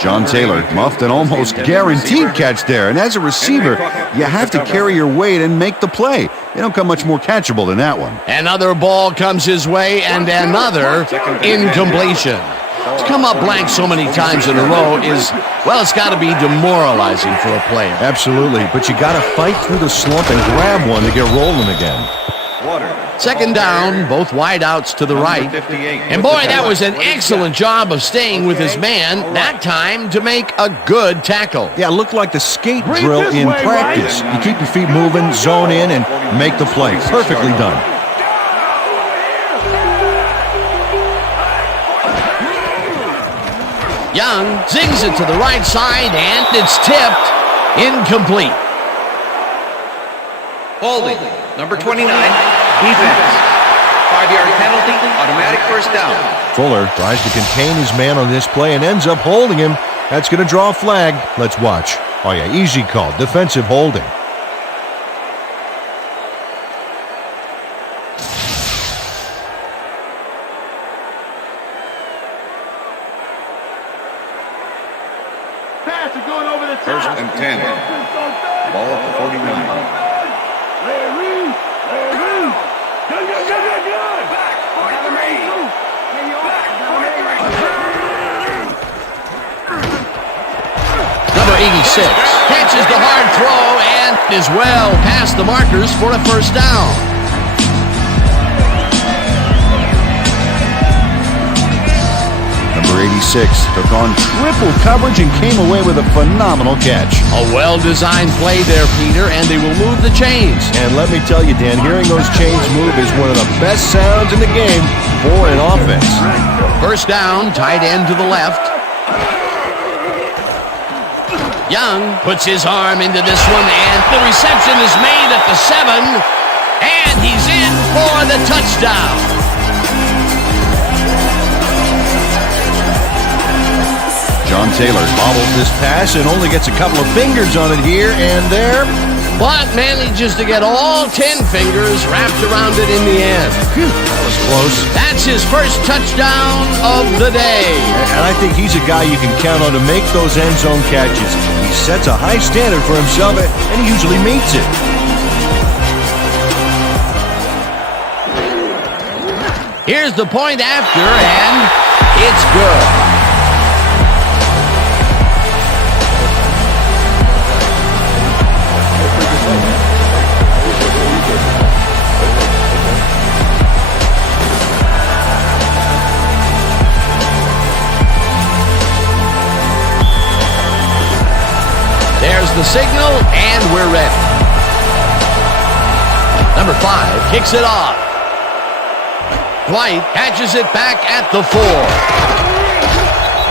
John Taylor muffed an almost guaranteed catch there, and as a receiver, you have to carry your weight and make the play. You don't come much more catchable than that one. Another ball comes his way, and another incompletion. To come up blank so many times in a row is, well, it's got to be demoralizing for a player. Absolutely, but you got to fight through the slump and grab one to get rolling again. Second down, both wideouts to the right. And boy, that was an excellent job of staying with his man, that time to make a good tackle. Yeah, it looked like the skate drill in practice. You keep your feet moving, zone in, and make the play. Perfectly done. Young zings it to the right side, and it's tipped. Incomplete. Holding. Number 29, defense. 5-yard penalty, automatic first down. Fuller tries to contain his man on this play and ends up holding him. That's going to draw a flag. Let's watch. Oh, yeah, easy call. Defensive holding. First and 10. Ball at the 49. Number 86 catches the hard throw and is well past the markers for a first down. Number 86 took on triple coverage and came away with a phenomenal catch. A well-designed play there, Peter, and they will move the chains. And let me tell you, Dan, hearing those chains move is one of the best sounds in the game for an offense. First down, tight end to the left. Young puts his arm into this one, and the reception is made at the 7, and he's in for the touchdown. John Taylor bobbles this pass and only gets a couple of fingers on it here and there. But manages to get all 10 fingers wrapped around it in the end. Phew, that was close. That's his first touchdown of the day. And I think he's a guy you can count on to make those end zone catches. He sets a high standard for himself, and he usually meets it. Here's the point after, and it's good. There's the signal, and we're ready. Number 5 kicks it off. Dwight catches it back at the 4.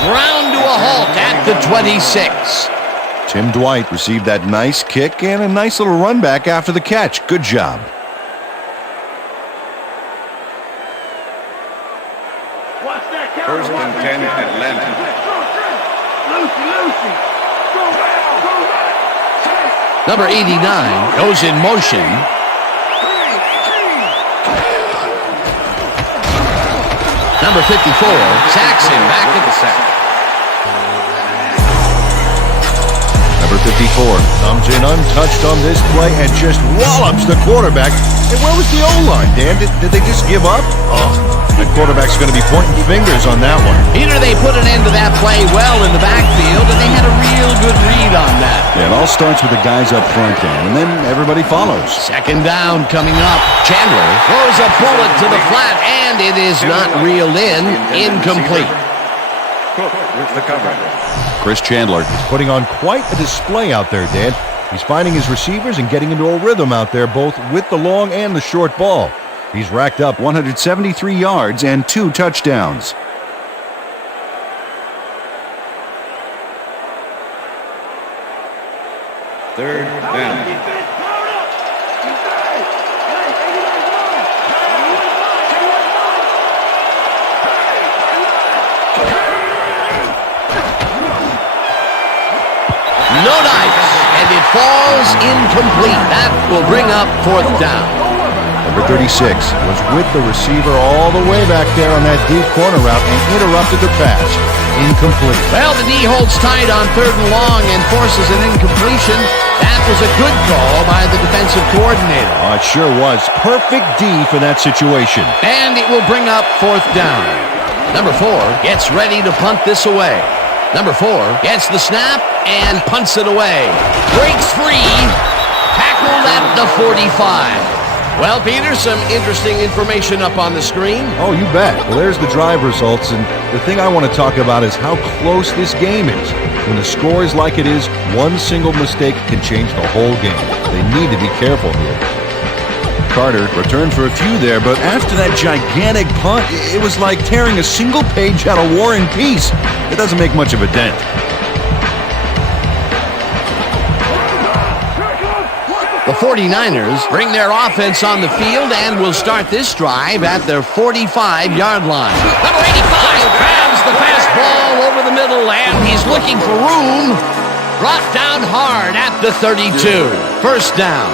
Ground to a halt at the 26. Tim Dwight received that nice kick and a nice little run back after the catch. Good job. First and 10, Atlanta. Number 89 goes in motion. Number 54, Saxon back at the sack. Number 54 comes in untouched on this play and just wallops the quarterback. And where was the O-line, Dan? Did they just give up? Oh, the quarterback's going to be pointing fingers on that one. Peter, they put an end to that play well in the backfield, and they had a real good read on that. Yeah, it all starts with the guys up front, Dan, and then everybody follows. Second down coming up. Chandler throws a bullet to the flat, and it is not reeled in. Incomplete. Cook with the coverage. Chris Chandler is putting on quite a display out there, Dan. He's finding his receivers and getting into a rhythm out there, both with the long and the short ball. He's racked up 173 yards and 2 touchdowns. Third down. No dice, and it falls incomplete. That will bring up 4th down. Number 36 was with the receiver all the way back there on that deep corner route and interrupted the pass. Incomplete. Well, the D holds tight on 3rd and long and forces an incompletion. That was a good call by the defensive coordinator. Oh, it sure was. Perfect D for that situation. And it will bring up 4th down. Number 4 gets ready to punt this away. Number 4 gets the snap and punts it away. Breaks free. Tackled at the 45. Well, Peter, some interesting information up on the screen. Oh, you bet. Well, there's the drive results, and the thing I want to talk about is how close this game is. When the score is like it is, one single mistake can change the whole game. They need to be careful here. Carter returned for a few there, but after that gigantic punt, it was like tearing a single page out of War and Peace. It doesn't make much of a dent. The 49ers bring their offense on the field and will start this drive at their 45-yard line. Number 85 grabs the fastball over the middle, and he's looking for room. Brought down hard at the 32. 1st down.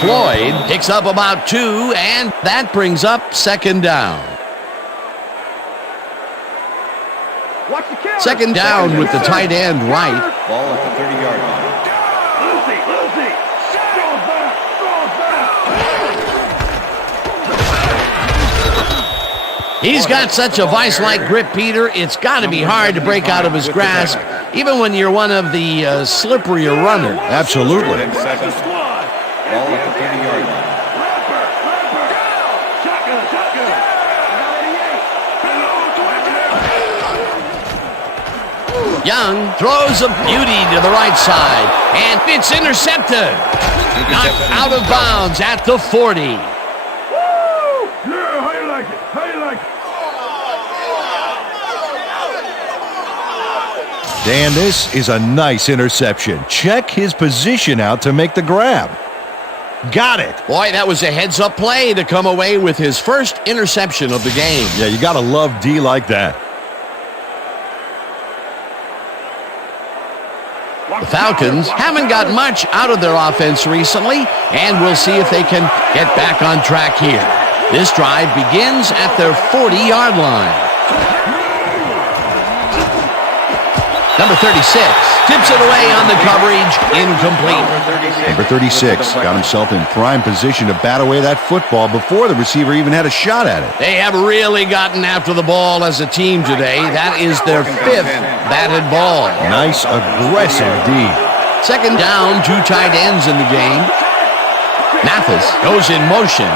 Floyd picks up about 2, and that brings up 2nd down. 2nd down with the tight end right. Ball at the 30-yard line. He's got such a vice-like grip, Peter. It's got to be hard to break out of his grasp, even when you're one of the slipperier runners. Absolutely. Ball at the 30-yard line. Young throws a beauty to the right side, and it's intercepted. Knocked out of bounds at the 40. Dan, this is a nice interception. Check his position out to make the grab. Got it. Boy, that was a heads-up play to come away with his first interception of the game. Yeah, you got to love D like that. The Falcons haven't got much out of their offense recently, and we'll see if they can get back on track here. This drive begins at their 40-yard line. Number 36 tips it away on the coverage, incomplete. Number 36 got himself in prime position to bat away that football before the receiver even had a shot at it. They have really gotten after the ball as a team today. That is their 5th batted ball. Nice, aggressive D. 2nd down, 2 tight ends in the game. Mathis goes in motion.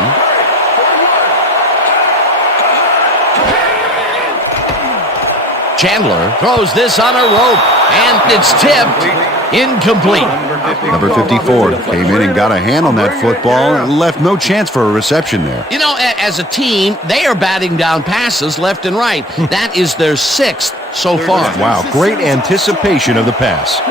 Chandler throws this on a rope, and it's tipped. Incomplete. Number 54 came in and got a hand on that football and left no chance for a reception there. You know, as a team, they are batting down passes left and right. That is their 6th so far. Wow, great anticipation of the pass.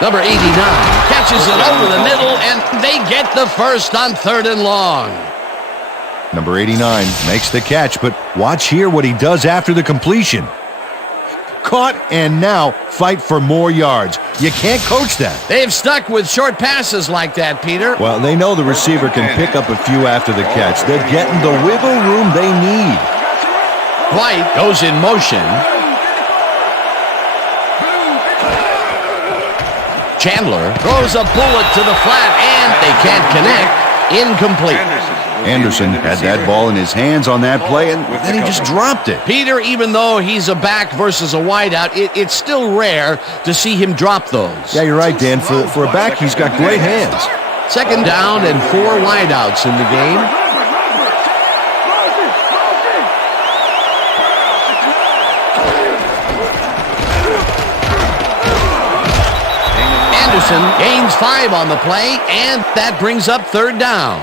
Number 89 catches it over the middle, and they get the first on 3rd and long. Number 89 makes the catch, but watch here what he does after the completion. Caught and now fight for more yards. You can't coach that. They've stuck with short passes like that, Peter. Well, they know the receiver can pick up a few after the catch. They're getting the wiggle room they need. White goes in motion. Chandler throws a bullet to the flat, and they can't connect. Incomplete. Anderson had that ball in his hands on that play, and then he just dropped it. Peter, even though he's a back versus a wideout, it's still rare to see him drop those. Yeah, you're right, Dan. For a back, he's got great hands. Second down and 4 wideouts in the game. Anderson gains 5 on the play, and that brings up third down.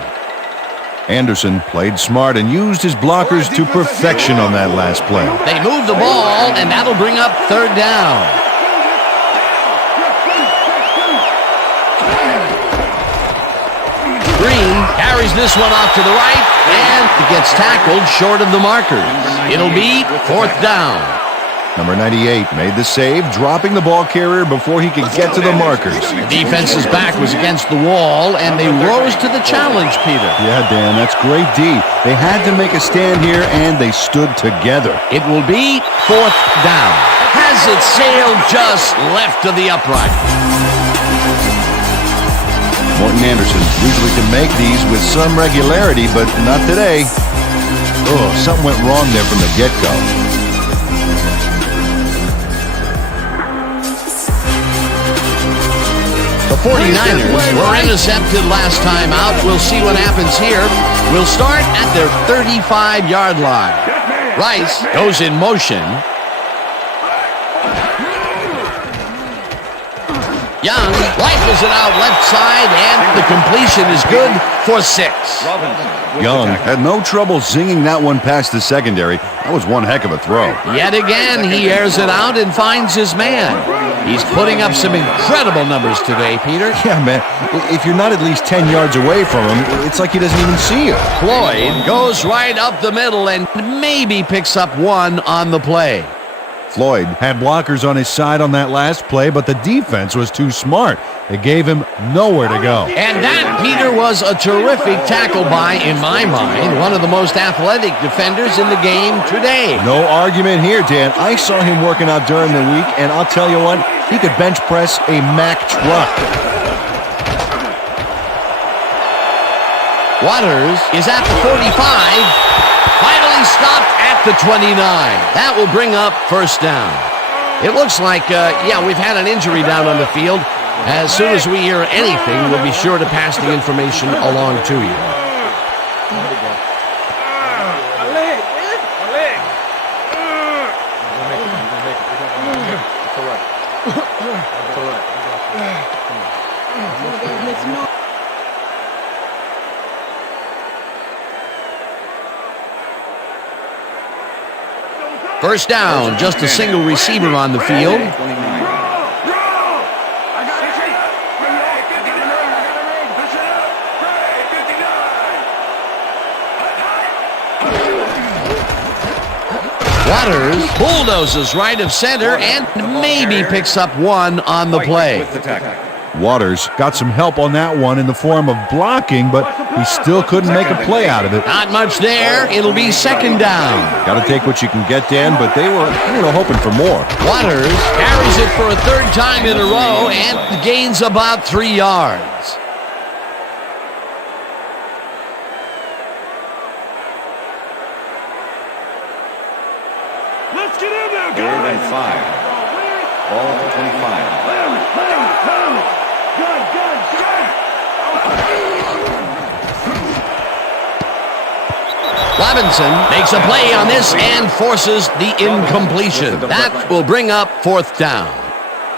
Anderson played smart and used his blockers to perfection on that last play. They move the ball, and that'll bring up third down. Green carries this one off to the right, and it gets tackled short of the markers. It'll be fourth down. Number 98 made the save, dropping the ball carrier before he could get to the markers. The defense's back was against the wall, and they rose to the challenge, Peter. Yeah, Dan, that's great D. They had to make a stand here, and they stood together. It will be fourth down. Has it sailed just left of the upright. Morton Anderson usually can make these with some regularity, but not today. Oh, something went wrong there from the get-go. The 49ers were intercepted last time out. We'll see what happens here. We'll start at their 35-yard line. Rice goes in motion. Young rifles it out left side, and the completion is good for 6. Young had no trouble zinging that one past the secondary. That was one heck of a throw. Yet again, he airs it out and finds his man. He's putting up some incredible numbers today, Peter. Yeah, man. If you're not at least 10 yards away from him, it's like he doesn't even see you. Floyd goes right up the middle and maybe picks up 1 on the play. Floyd had blockers on his side on that last play, but the defense was too smart. It gave him nowhere to go. And that, Peter, was a terrific tackle by, in my mind, one of the most athletic defenders in the game today. No argument here, Dan. I saw him working out during the week, and I'll tell you what, he could bench press a Mack truck. Waters is at the 45. Finally stopped at the 29. That will bring up first down. It looks like, we've had an injury down on the field. As soon as we hear anything, we'll be sure to pass the information along to you. First down, just a single receiver on the field. Waters bulldozes right of center and maybe picks up 1 on the play. Waters got some help on that one in the form of blocking, but he still couldn't make a play out of it. Not much there. It'll be second down. Got to take what you can get, Dan, but they were, hoping for more. Waters carries it for a third time in a row and gains about 3 yards. Let's get in there, guys. 3rd and 5. Ball at the 25. Robinson makes a play on this and forces the incompletion. That will bring up fourth down.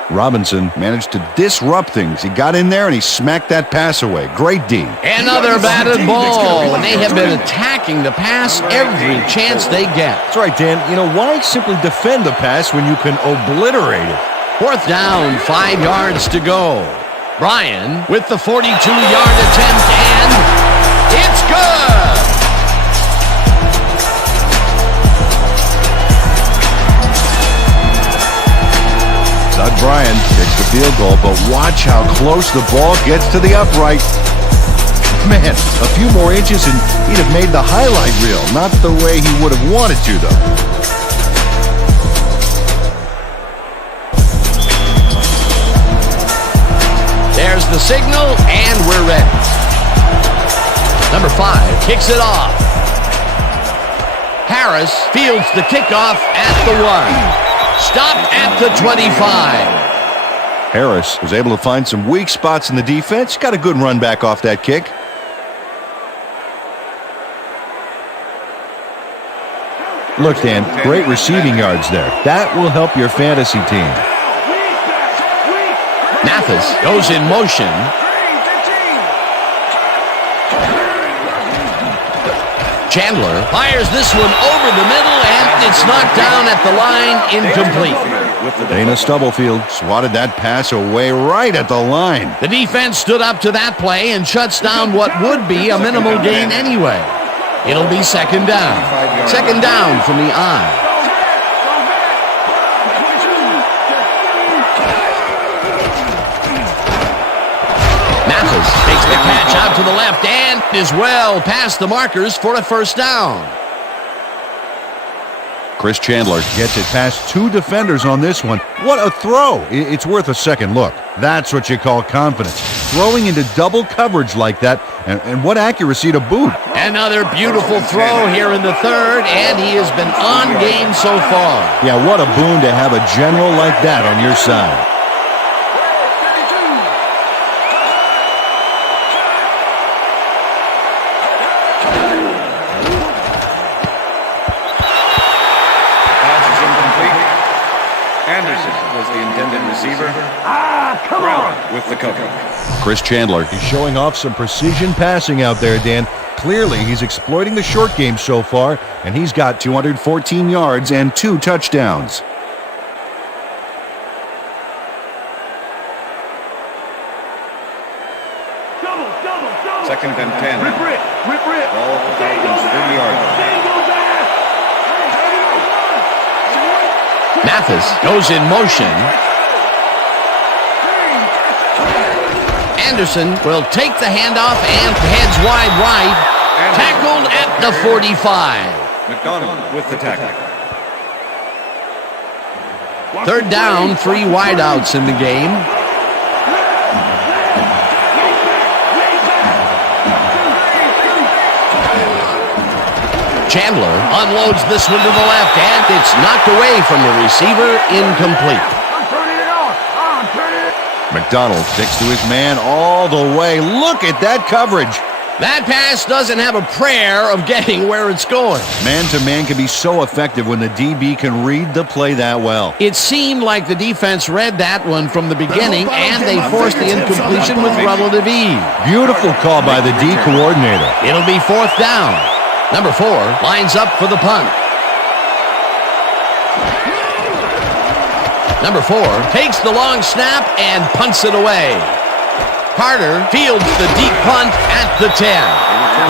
Robinson managed to disrupt things. He got in there and he smacked that pass away. Great D. Another batted ball, and they have been attacking the pass every chance they get. That's right, Dan. Why simply defend the pass when you can obliterate it? Fourth down, 5 yards to go. Bryan with the 42-yard attempt, and it's good! Doug Bryan takes the field goal, but watch how close the ball gets to the upright. Man, a few more inches and he'd have made the highlight reel. Not the way he would have wanted to, though. There's the signal, and we're ready. Number 5 kicks it off. Harris fields the kickoff at the 1. Stopped at the 25. Harris was able to find some weak spots in the defense. Got a good run back off that kick. Look, Dan, great receiving yards there. That will help your fantasy team. Mathis goes in motion. Chandler fires this one over the middle, and it's knocked down at the line, incomplete. Dana Stubblefield swatted that pass away right at the line. The defense stood up to that play and shuts down what would be a minimal gain anyway. It'll be second down. Second down from the I. Mathis takes the catch out to the left and is well past the markers for a first down. Chris Chandler gets it past 2 defenders on this one. What a throw. It's worth a second look. That's what you call confidence. Throwing into double coverage like that, and what accuracy to boot. Another beautiful throw here in the third, and he has been on game so far. Yeah, what a boon to have a general like that on your side. With the cover. Chris Chandler is showing off some precision passing out there, Dan. Clearly, he's exploiting the short game so far, and he's got 214 yards and 2 touchdowns. Second and 10. Ball Falcons 30 yards. Mathis goes in motion. Anderson will take the handoff and heads wide right. Tackled at the 45. McDonald with the tackle. Third down, 3 wideouts in the game. Chandler unloads this one to the left, and it's knocked away from the receiver, incomplete. McDonald sticks to his man all the way. Look at that coverage. That pass doesn't have a prayer of getting where it's going. Man-to-man can be so effective when the DB can read the play that well. It seemed like the defense read that one from the beginning, and they forced the incompletion with relative ease. Beautiful call by the D coordinator. It'll be fourth down. Number 4 lines up for the punt. Number 4 takes the long snap and punts it away. Carter fields the deep punt at the 10.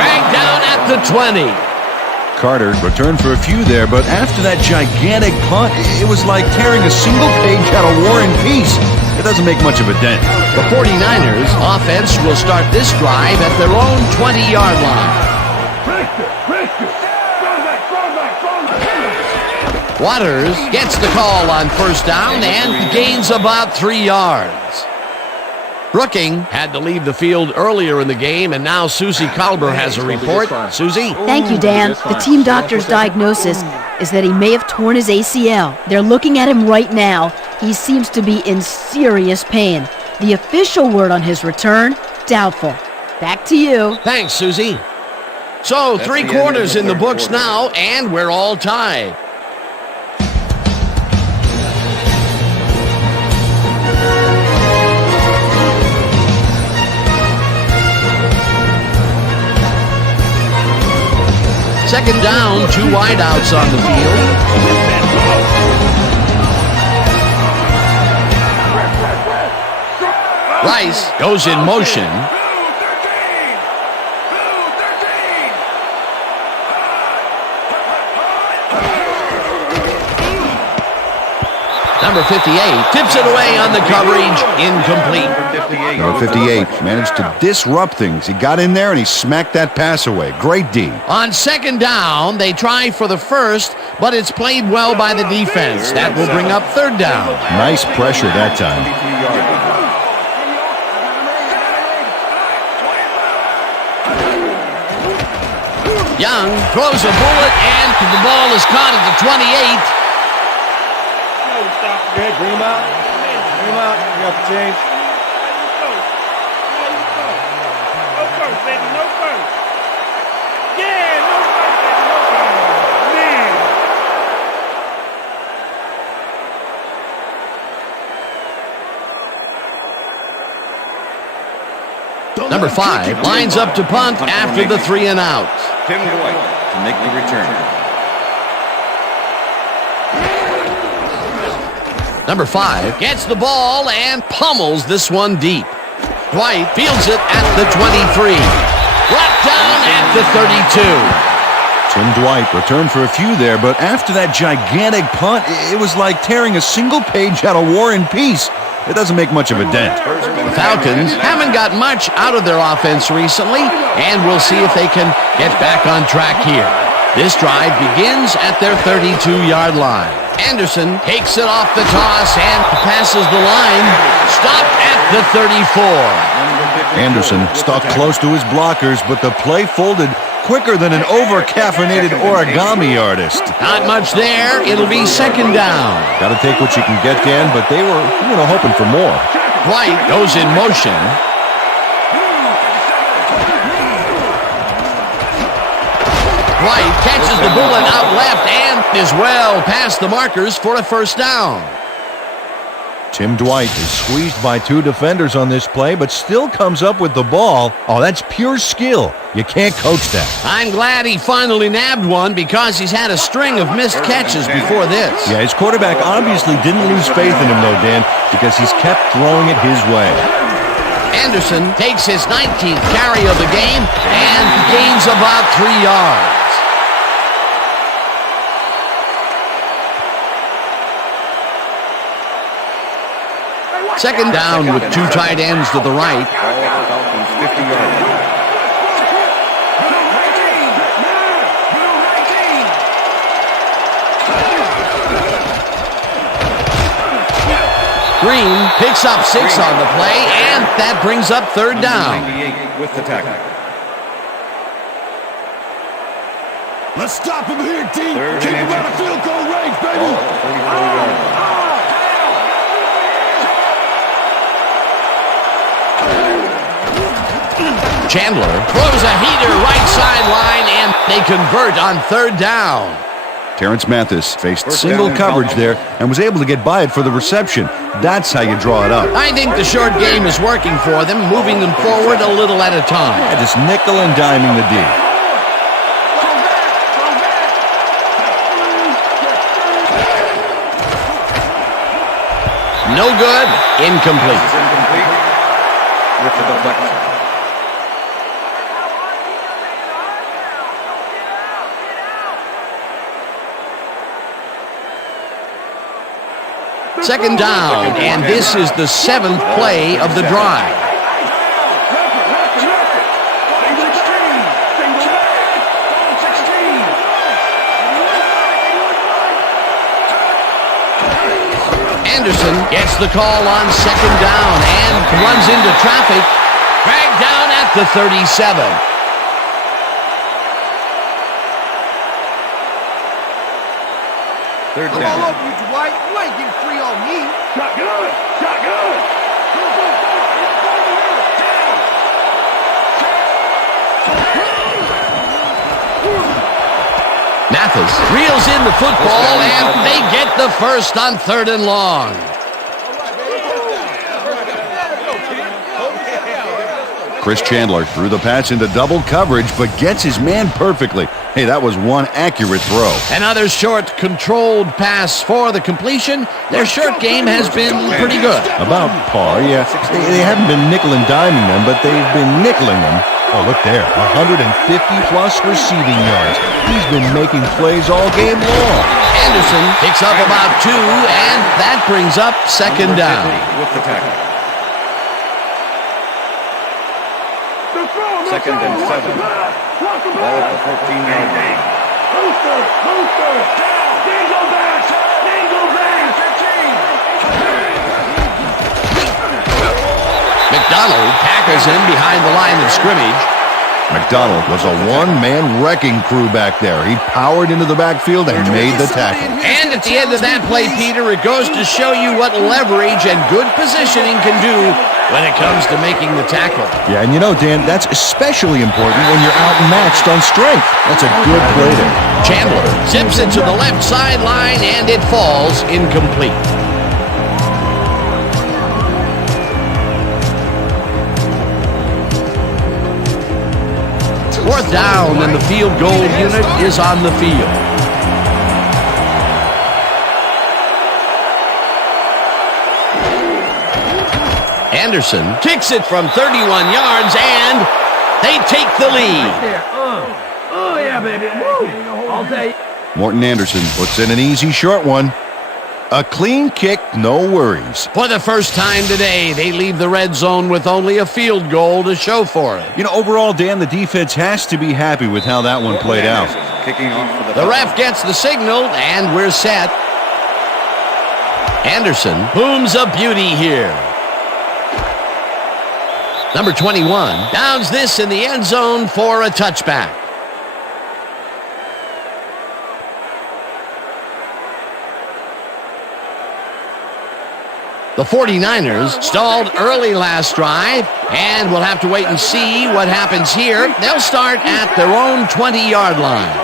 Back down at the 20. Carter returned for a few there, but after that gigantic punt, it was like tearing a single page out of War and Peace. It doesn't make much of a dent. The 49ers offense will start this drive at their own 20-yard line. Waters gets the call on first down and gains about 3 yards. Brooking had to leave the field earlier in the game, and now Susie Kalber has a report. Susie? Thank you, Dan. The team doctor's diagnosis is that he may have torn his ACL. They're looking at him right now. He seems to be in serious pain. The official word on his return, doubtful. Back to you. Thanks, Susie. So, 3 quarters in the books now, and we're all tied. Second down, 2 wideouts on the field. Rice goes in motion. Number 58 tips it away on the coverage, incomplete. Number 58 managed to disrupt things. He got in there and he smacked that pass away. Great D. On second down, they try for the first, but it's played well by the defense. That will bring up third down. Nice pressure that time. Young throws a bullet, and the ball is caught at the 28. Okay, bring him out. Bring him out. You got the change. No first, baby. No first. Yeah, no first, baby. No first. Man. Number 5 lines up to punt after the 3 and out. Tim Dwight to make the return. Number 5 gets the ball and pummels this one deep. Dwight fields it at the 23. Brought down at the 32. Tim Dwight returned for a few there, but after that gigantic punt, it was like tearing a single page out of War and Peace. It doesn't make much of a dent. Falcons haven't got much out of their offense recently, and we'll see if they can get back on track here. This drive begins at their 32-yard line. Anderson takes it off the toss and passes the line. Stopped at the 34. Anderson stuck close to his blockers, but the play folded quicker than an over-caffeinated origami artist. Not much there. It'll be second down. Got to take what you can get, Dan, but they were hoping for more. Dwight goes in motion. Dwight catches the bullet out left and is well past the markers for a first down. Tim Dwight is squeezed by 2 defenders on this play, but still comes up with the ball. Oh, that's pure skill. You can't coach that. I'm glad he finally nabbed one because he's had a string of missed catches before this. Yeah, his quarterback obviously didn't lose faith in him, though, Dan, because he's kept throwing it his way. Anderson takes his 19th carry of the game and gains about 3 yards. Second down with 2 tight ends to the right. Falcons 50-yard line. Green picks up 6 on the play, and that brings up third down. 98 with the tackle. Let's stop him here, team. Third Keep and him out of field goal range, baby. Ball at the 34-yard line. Chandler throws a heater right sideline, and they convert on third down. Terrence Mathis faced single coverage there and was able to get by it for the reception. That's how you draw it up. I think the short game is working for them, moving them forward a little at a time. Yeah, just nickel and diming the D. No good, incomplete. It's incomplete with the deflection. Second down, and this is the 7th play of the drive. Anderson gets the call on second down and runs into traffic. Dragged down at the 37. Third down. you, Dwight. You ain't getting free on me. Shotgun. Shotgun. Mathis reels in the football, and they get the first on third and long. Chris Chandler threw the pass into double coverage, but gets his man perfectly. Hey, that was one accurate throw. Another short, controlled pass for the completion. Their short game has been pretty good. About par, yeah. They haven't been nickel and diming them, but they've been nickeling them. Oh, look there, 150-plus receiving yards. He's been making plays all game long. Anderson picks up about 2, and that brings up second down. With the tackle. Second and 7. Ball at the 14-yard line. McDonald tackles him behind the line of scrimmage. McDonald was a one-man wrecking crew back there. He powered into the backfield and made the tackle. And at the end of that play, Peter, it goes to show you what leverage and good positioning can do when it comes to making the tackle. Yeah, and you know, Dan, that's especially important when you're outmatched on strength. That's a good play there. Chandler zips it to the left sideline, and it falls incomplete. Fourth down, and the field goal unit is on the field. Anderson kicks it from 31 yards, and they take the lead. Oh, yeah, baby. Woo. All day. Morton Anderson puts in an easy short one. A clean kick, no worries. For the first time today, they leave the red zone with only a field goal to show for it. You know, overall, Dan, the defense has to be happy with how that one played out. Kicking off for The ref gets the signal, and we're set. Anderson booms a beauty here. Number 21 downs this in the end zone for a touchback. The 49ers stalled early last drive, and we'll have to wait and see what happens here. They'll start at their own 20-yard line.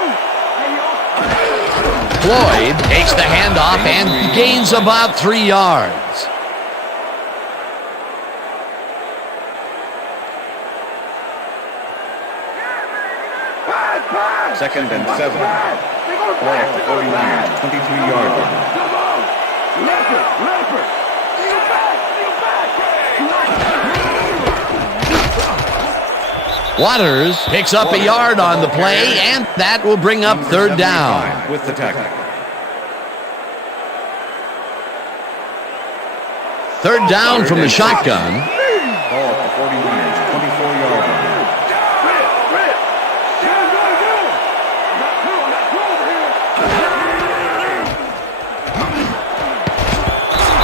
Floyd takes the handoff and gains about 3 yards. Second and 7. Ball at the 49ers, 23-yard line. Waters picks up a yard on the play, and that will bring up third down. With the tackle. Third down from the shotgun. Ball at the 49ers, 24-yard line.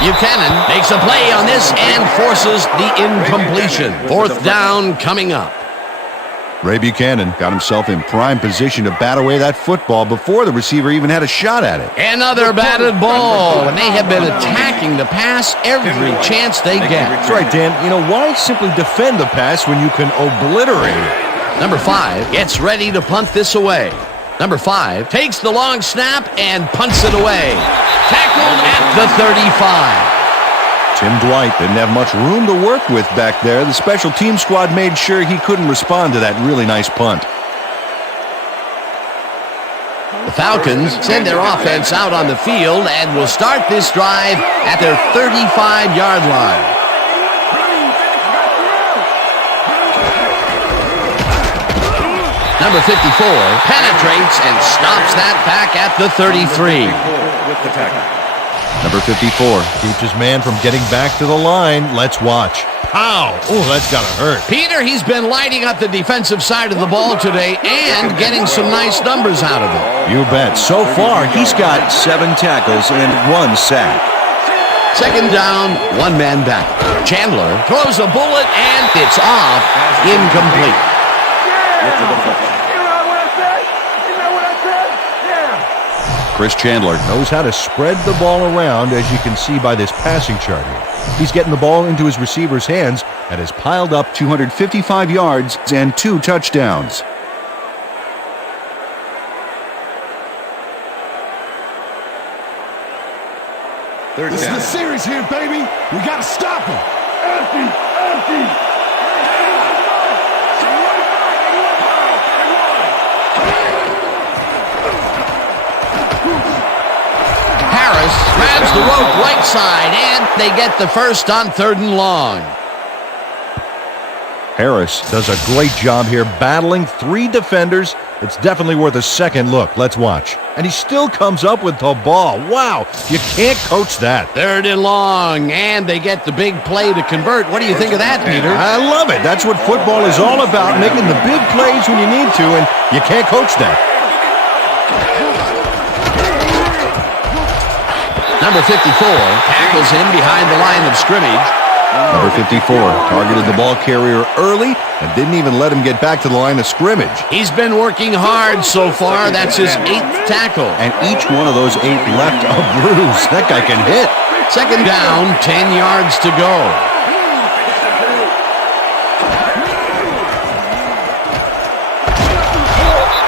Buchanan makes a play on this and forces the incompletion. Fourth down coming up. Ray Buchanan got himself in prime position to bat away that football before the receiver even had a shot at it. Another batted ball, and they have been attacking the pass every chance they get. That's right, Dan. You know, why simply defend the pass when you can obliterate it? Number 5 gets ready to punt this away. Number 5 takes the long snap and punts it away. Tackled at the 35. Tim Dwight didn't have much room to work with back there. The special team squad made sure he couldn't respond to that really nice punt. The Falcons send their offense out on the field and will start this drive at their 35-yard line. Number 54 penetrates and stops that back at the 33. With the tackle. Number 54 keeps his man from getting back to the line. Let's watch. Pow! Oh, that's got to hurt. Peter, he's been lighting up the defensive side of the ball today and getting some nice numbers out of it. You bet. So far, he's got 7 tackles and 1 sack. Second down, 1 man back. Chandler throws a bullet and it's off, incomplete. With the deflection. Chris Chandler knows how to spread the ball around, as you can see by this passing chart here. He's getting the ball into his receiver's hands and has piled up 255 yards and 2 touchdowns. Third This down. is the series here, baby. We got to stop him. Empty. Harris grabs the rope right side, and they get the first on 3rd and long. Harris does a great job here battling 3 defenders. It's definitely worth a second look. Let's watch. And he still comes up with the ball. Wow, you can't coach that. 3rd and long, and they get the big play to convert. What do you think of that, Peter? I love it. That's what football is all about, making the big plays when you need to, and you can't coach that. Number 54 tackles him behind the line of scrimmage. Number 54 targeted the ball carrier early and didn't even let him get back to the line of scrimmage. He's been working hard so far. That's his 8th tackle. And each one of those 8 left a bruise. That guy can hit. Second down, 10 yards to go.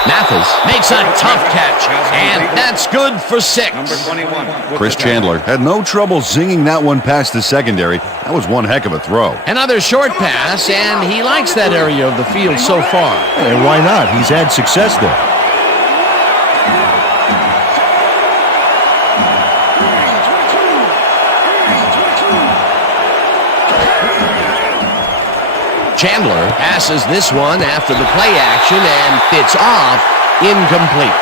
Mathis makes a tough catch, and that's good for 6. Number 21. Chris Chandler had no trouble zinging that one past the secondary. That was one heck of a throw. Another short pass, and he likes that area of the field so far. And why not? He's had success there. Chandler passes this one after the play action, and it's off, incomplete.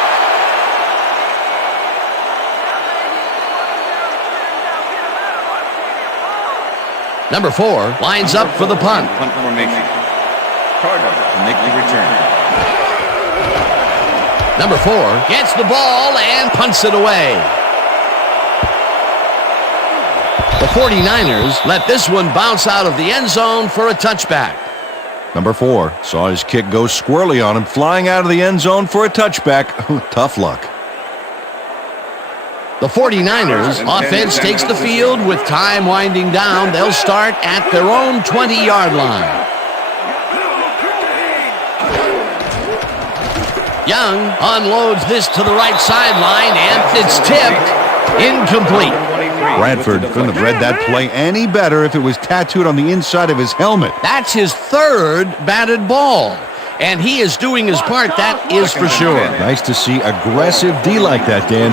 Number 4 lines up for the punt. Punt formation. Carter to make the return. Number 4 gets the ball and punts it away. The 49ers let this one bounce out of the end zone for a touchback. Number 4 saw his kick go squirrely on him, flying out of the end zone for a touchback. Tough luck. The 49ers offense takes the field with time winding down. They'll start at their own 20-yard line. Young unloads this to the right sideline, and it's tipped. Incomplete. Bradford couldn't have read that play any better if it was tattooed on the inside of his helmet. That's his 3rd batted ball, and he is doing his part, that is for sure. Nice to see aggressive D like that, Dan.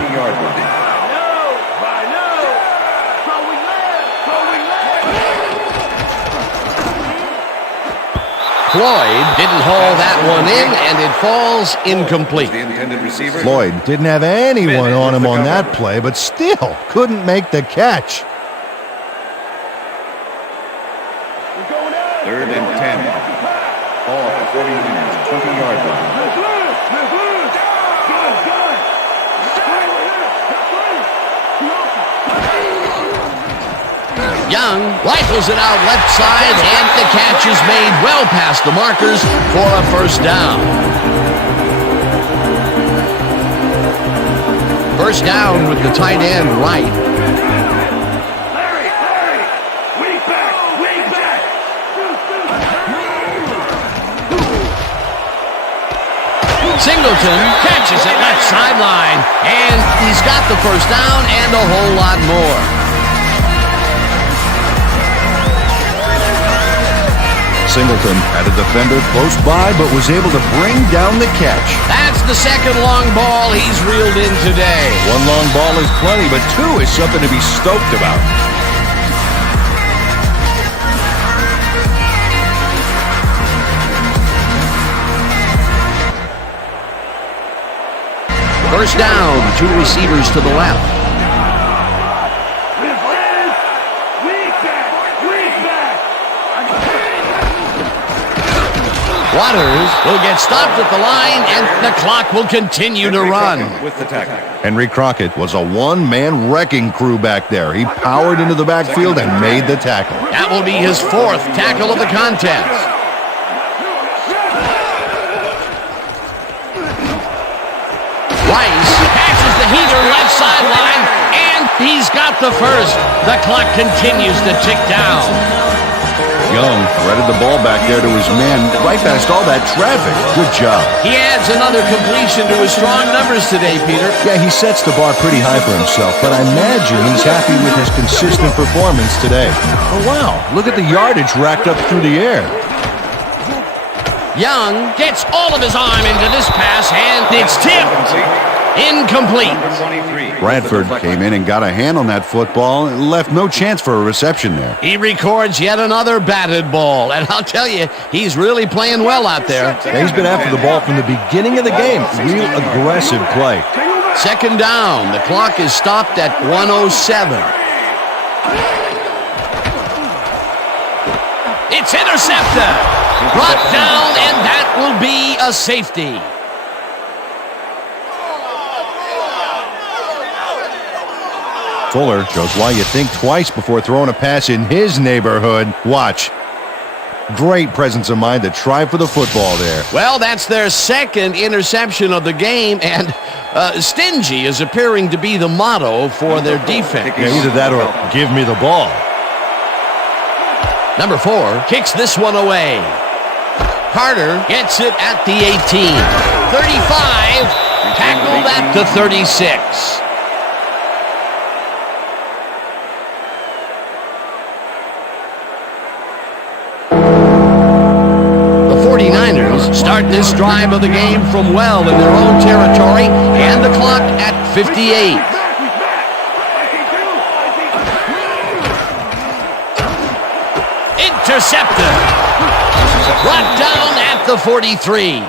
Floyd didn't haul that one in, and it falls incomplete. The intended receiver. Floyd didn't have anyone on him on that play, but still couldn't make the catch. 3rd and 10. Ball at the 49ers, 20-yard line. Young rifles it out left side, and the catch is made well past the markers for a first down. First down with the tight end right. Singleton catches it left sideline, and he's got the first down and a whole lot more. Singleton had a defender close by, but was able to bring down the catch. That's the second long ball he's reeled in today. One long ball is plenty, but 2 is something to be stoked about. First down, 2 receivers to the left. Waters will get stopped at the line, and the clock will continue to run. With the tackle. Henry Crockett was a one-man wrecking crew back there. He powered into the backfield and made the tackle. That will be his 4th tackle of the contest. Rice catches the heater left sideline, and he's got the first. The clock continues to tick down. Young threaded the ball back there to his men right past all that traffic. Good job. He adds another completion to his strong numbers today, Peter. Yeah, he sets the bar pretty high for himself, but I imagine he's happy with his consistent performance today. Oh, wow. Look at the yardage racked up through the air. Young gets all of his arm into this pass, and it's tipped. Incomplete. Bradford came in and got a hand on that football and left no chance for a reception there. He records yet another batted ball, and I'll tell you, he's really playing well out there. Yeah, he's been after the ball from the beginning of the game. Real aggressive play. Second down. The clock is stopped at 1:07. It's intercepted. Brought down, and that will be a safety. Fuller shows why you think twice before throwing a pass in his neighborhood. Watch. Great presence of mind to try for the football there. Well, that's their second interception of the game, and stingy is appearing to be the motto for their defense. Yeah, either that or give me the ball. Number 4 kicks this one away. Carter gets it at the 18. 35, tackled at the 36. Start this drive of the game from well in their own territory, and the clock at 58. Intercepted. Brought down at the 43.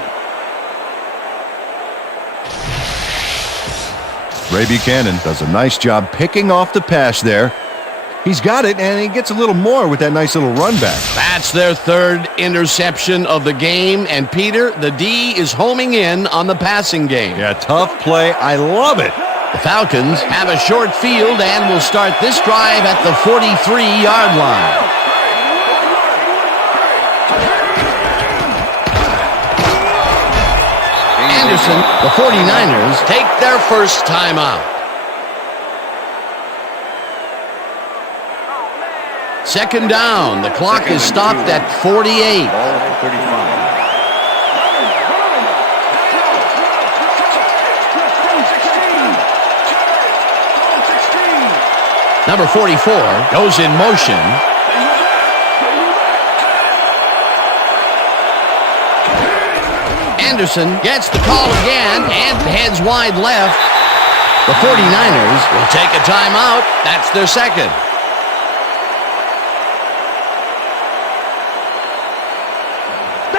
Ray Buchanan does a nice job picking off the pass there. He's got it, and he gets a little more with that nice little run back. That's their third interception of the game, and Peter, the D is homing in on the passing game. Yeah, tough play. I love it. The Falcons have a short field and will start this drive at the 43-yard line. Anderson, the 49ers take their first timeout. Second down. The clock is stopped at 48. Ball 35. Number 44 goes in motion. Anderson gets the call again and heads wide left. The 49ers will take a timeout. That's their second.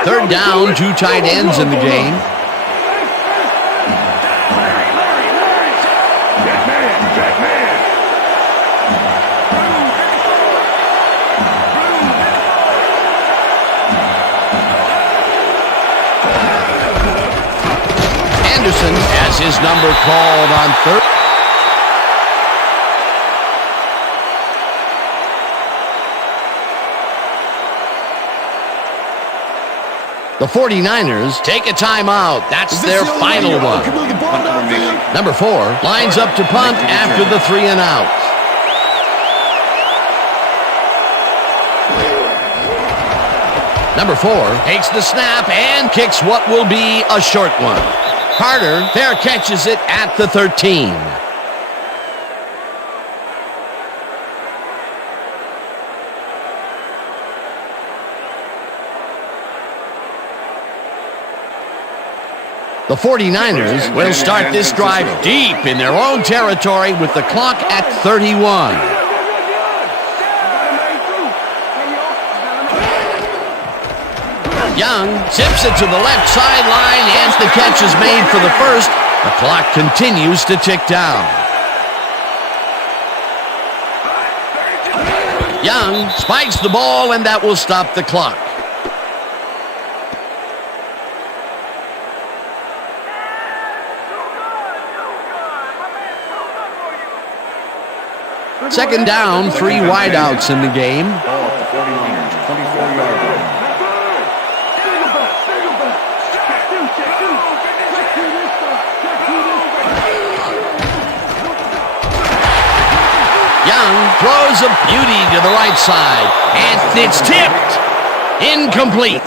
Third down, 2 tight ends in the game. Anderson has his number called on third. The 49ers take a timeout. That's their final one. Number 4 lines up to punt after the 3 and out. Number 4 takes the snap and kicks what will be a short one. Carter fair catches it at the 13. The 49ers will start this drive deep in their own territory with the clock at 31. Young zips it to the left sideline as the catch is made for the first. The clock continues to tick down. Young spikes the ball, and that will stop the clock. Second down, 3 wideouts in the game. Ball at the 49ers, 24-yard line. Young throws a beauty to the right side, and it's tipped. Incomplete.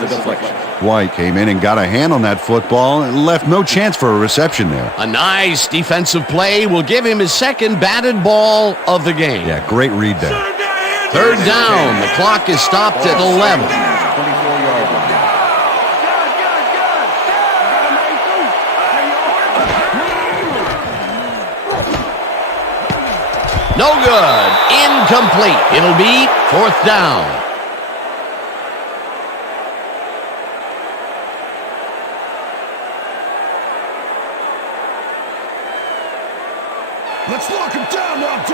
White came in and got a hand on that football and left no chance for a reception there. A nice defensive play will give him his second batted ball of the game. Yeah, great read there. Third down. The clock is stopped at 11. 24-yard line. No good. Incomplete. It'll be 4th down. Let's lock him down now, D.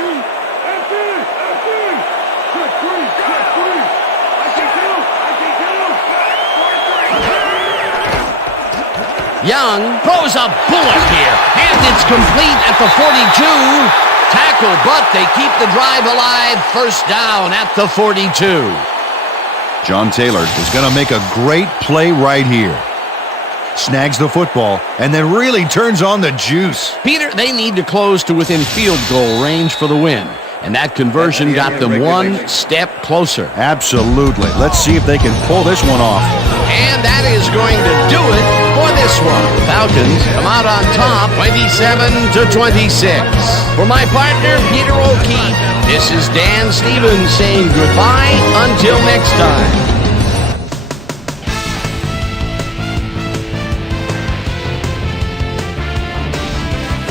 Young throws a bullet here, and it's complete at the 42. Tackle, but they keep the drive alive. First down at the 42. John Taylor is going to make a great play right here. Snags the football and then really turns on the juice. Peter, they need to close to within field goal range for the win. And that conversion got them one step closer. Absolutely. Let's see if they can pull this one off. And that is going to do it for this one. Falcons come out on top, 27-26. For my partner, Peter O'Keefe, this is Dan Stevens saying goodbye until next time.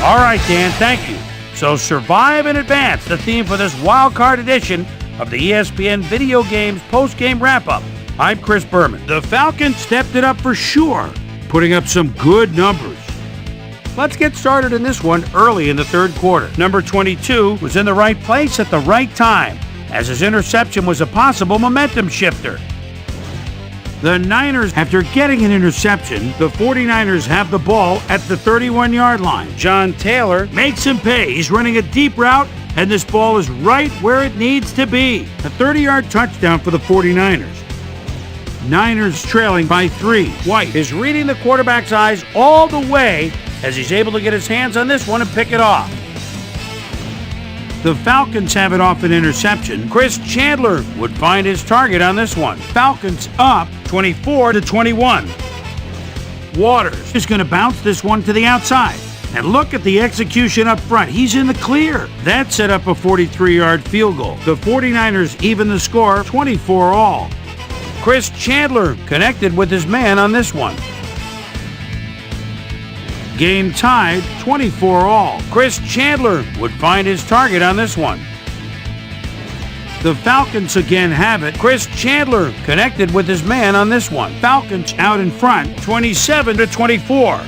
All right, Dan, thank you. So survive and advance, the theme for this Wildcard edition of the ESPN Video Games Post-Game Wrap-Up. I'm Chris Berman. The Falcons stepped it up for sure, putting up some good numbers. Let's get started in this one early in the third quarter. Number 22 was in the right place at the right time, as his interception was a possible momentum shifter. The Niners, after getting an interception, the 49ers have the ball at the 31-yard line. John Taylor makes him pay. He's running a deep route, and this ball is right where it needs to be. A 30-yard touchdown for the 49ers. Niners trailing by 3. White is reading the quarterback's eyes all the way as he's able to get his hands on this one and pick it off. The Falcons have it off an interception. Chris Chandler would find his target on this one. Falcons up 24-21. Waters is going to bounce this one to the outside. And look at the execution up front. He's in the clear. That set up a 43-yard field goal. The 49ers even the score 24-all. Chris Chandler connected with his man on this one. Game tied 24-all. Chris Chandler would find his target on this one. The Falcons again have it. Chris Chandler connected with his man on this one. Falcons out in front 27-24.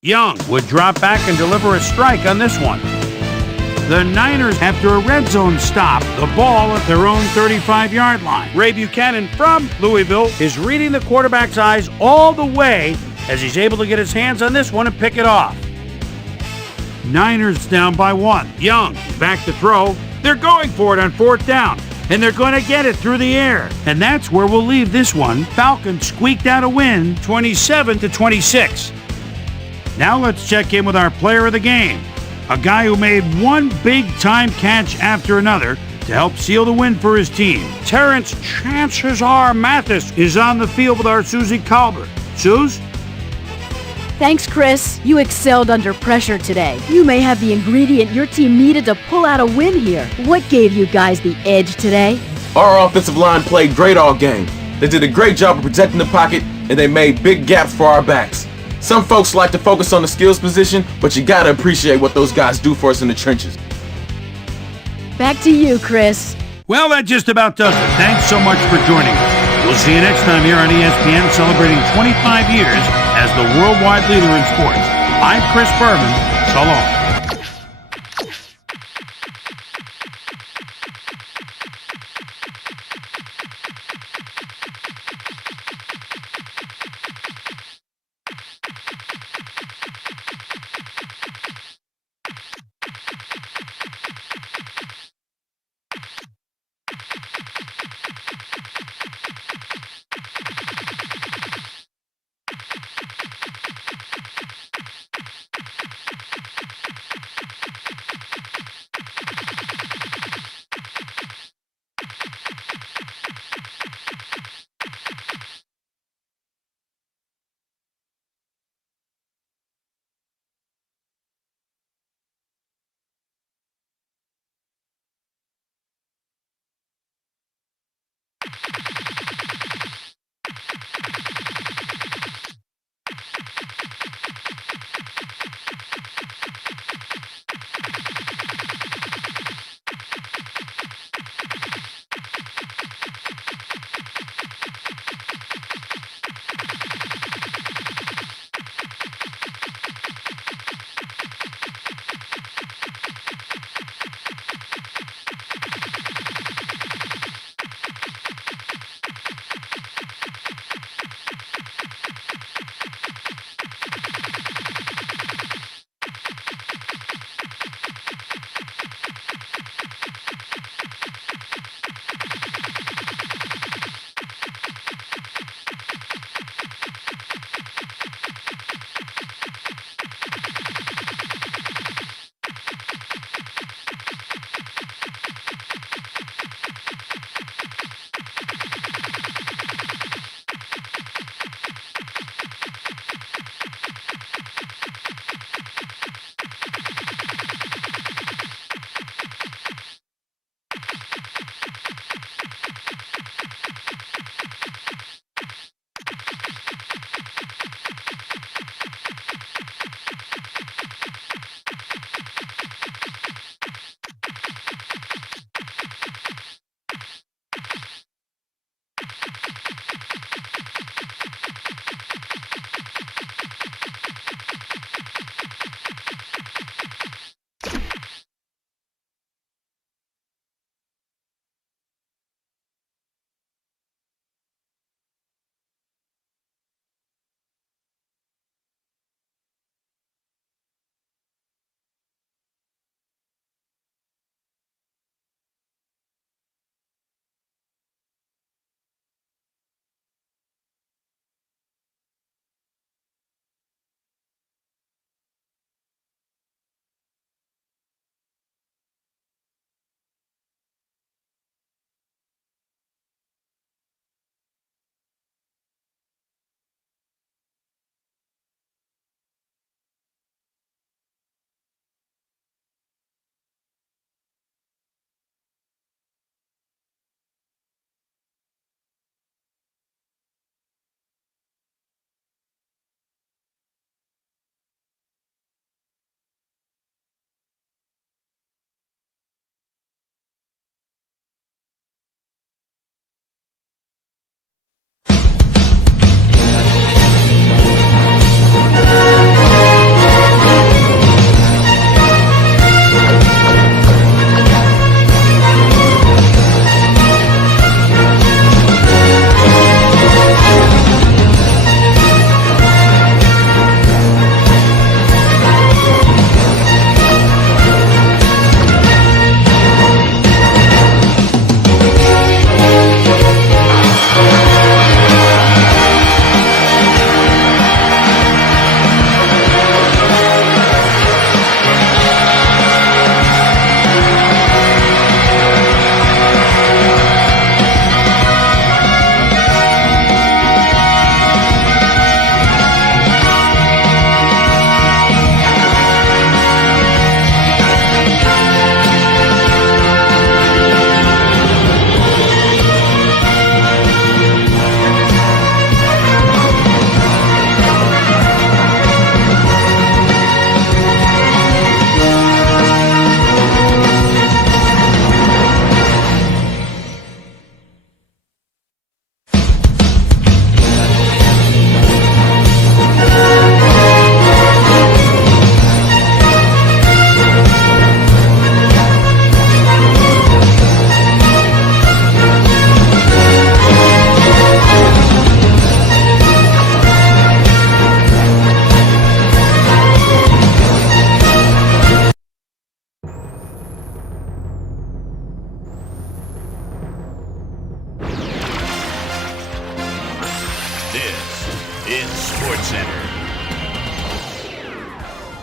Young would drop back and deliver a strike on this one. The Niners, after a red zone stop, the ball at their own 35-yard line. Ray Buchanan from Louisville is reading the quarterback's eyes all the way as he's able to get his hands on this one and pick it off. Niners down by 1. Young back to throw. They're going for it on 4th down, and they're going to get it through the air. And that's where we'll leave this one. Falcons squeaked out a win, 27-26. Now let's check in with our player of the game. A guy who made one big-time catch after another to help seal the win for his team. Terrence Chances Are Mathis is on the field with our Susie Colbert. Suze? Thanks, Chris. You excelled under pressure today. You may have the ingredient your team needed to pull out a win here. What gave you guys the edge today? Our offensive line played great all game. They did a great job of protecting the pocket, and they made big gaps for our backs. Some folks like to focus on the skills position, but you gotta appreciate what those guys do for us in the trenches. Back to you, Chris. Well, that just about does it. Thanks so much for joining us. We'll see you next time here on ESPN, celebrating 25 years as the worldwide leader in sports. I'm Chris Berman. So long.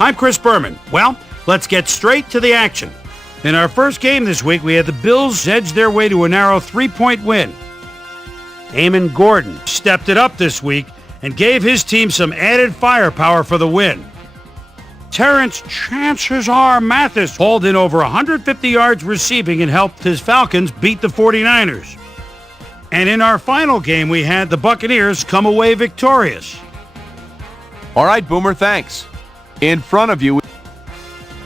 I'm Chris Berman. Well, let's get straight to the action. In our first game this week, we had the Bills edge their way to a narrow 3-point win. Eamon Gordon stepped it up this week and gave his team some added firepower for the win. Terrence "Chances Are" Mathis hauled in over 150 yards receiving and helped his Falcons beat the 49ers. And in our final game, we had the Buccaneers come away victorious. All right, Boomer, thanks. In front of you.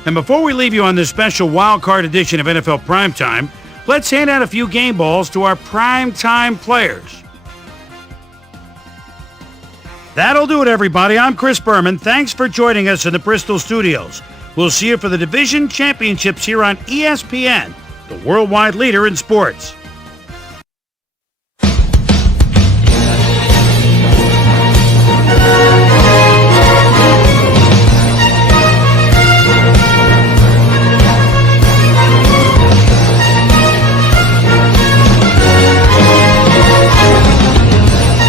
And before we leave you on this special Wildcard edition of NFL Primetime, let's hand out a few game balls to our primetime players. That'll do it, everybody. I'm Chris Berman. Thanks for joining us in the Bristol studios. We'll see you for the Division Championships here on ESPN, the worldwide leader in sports.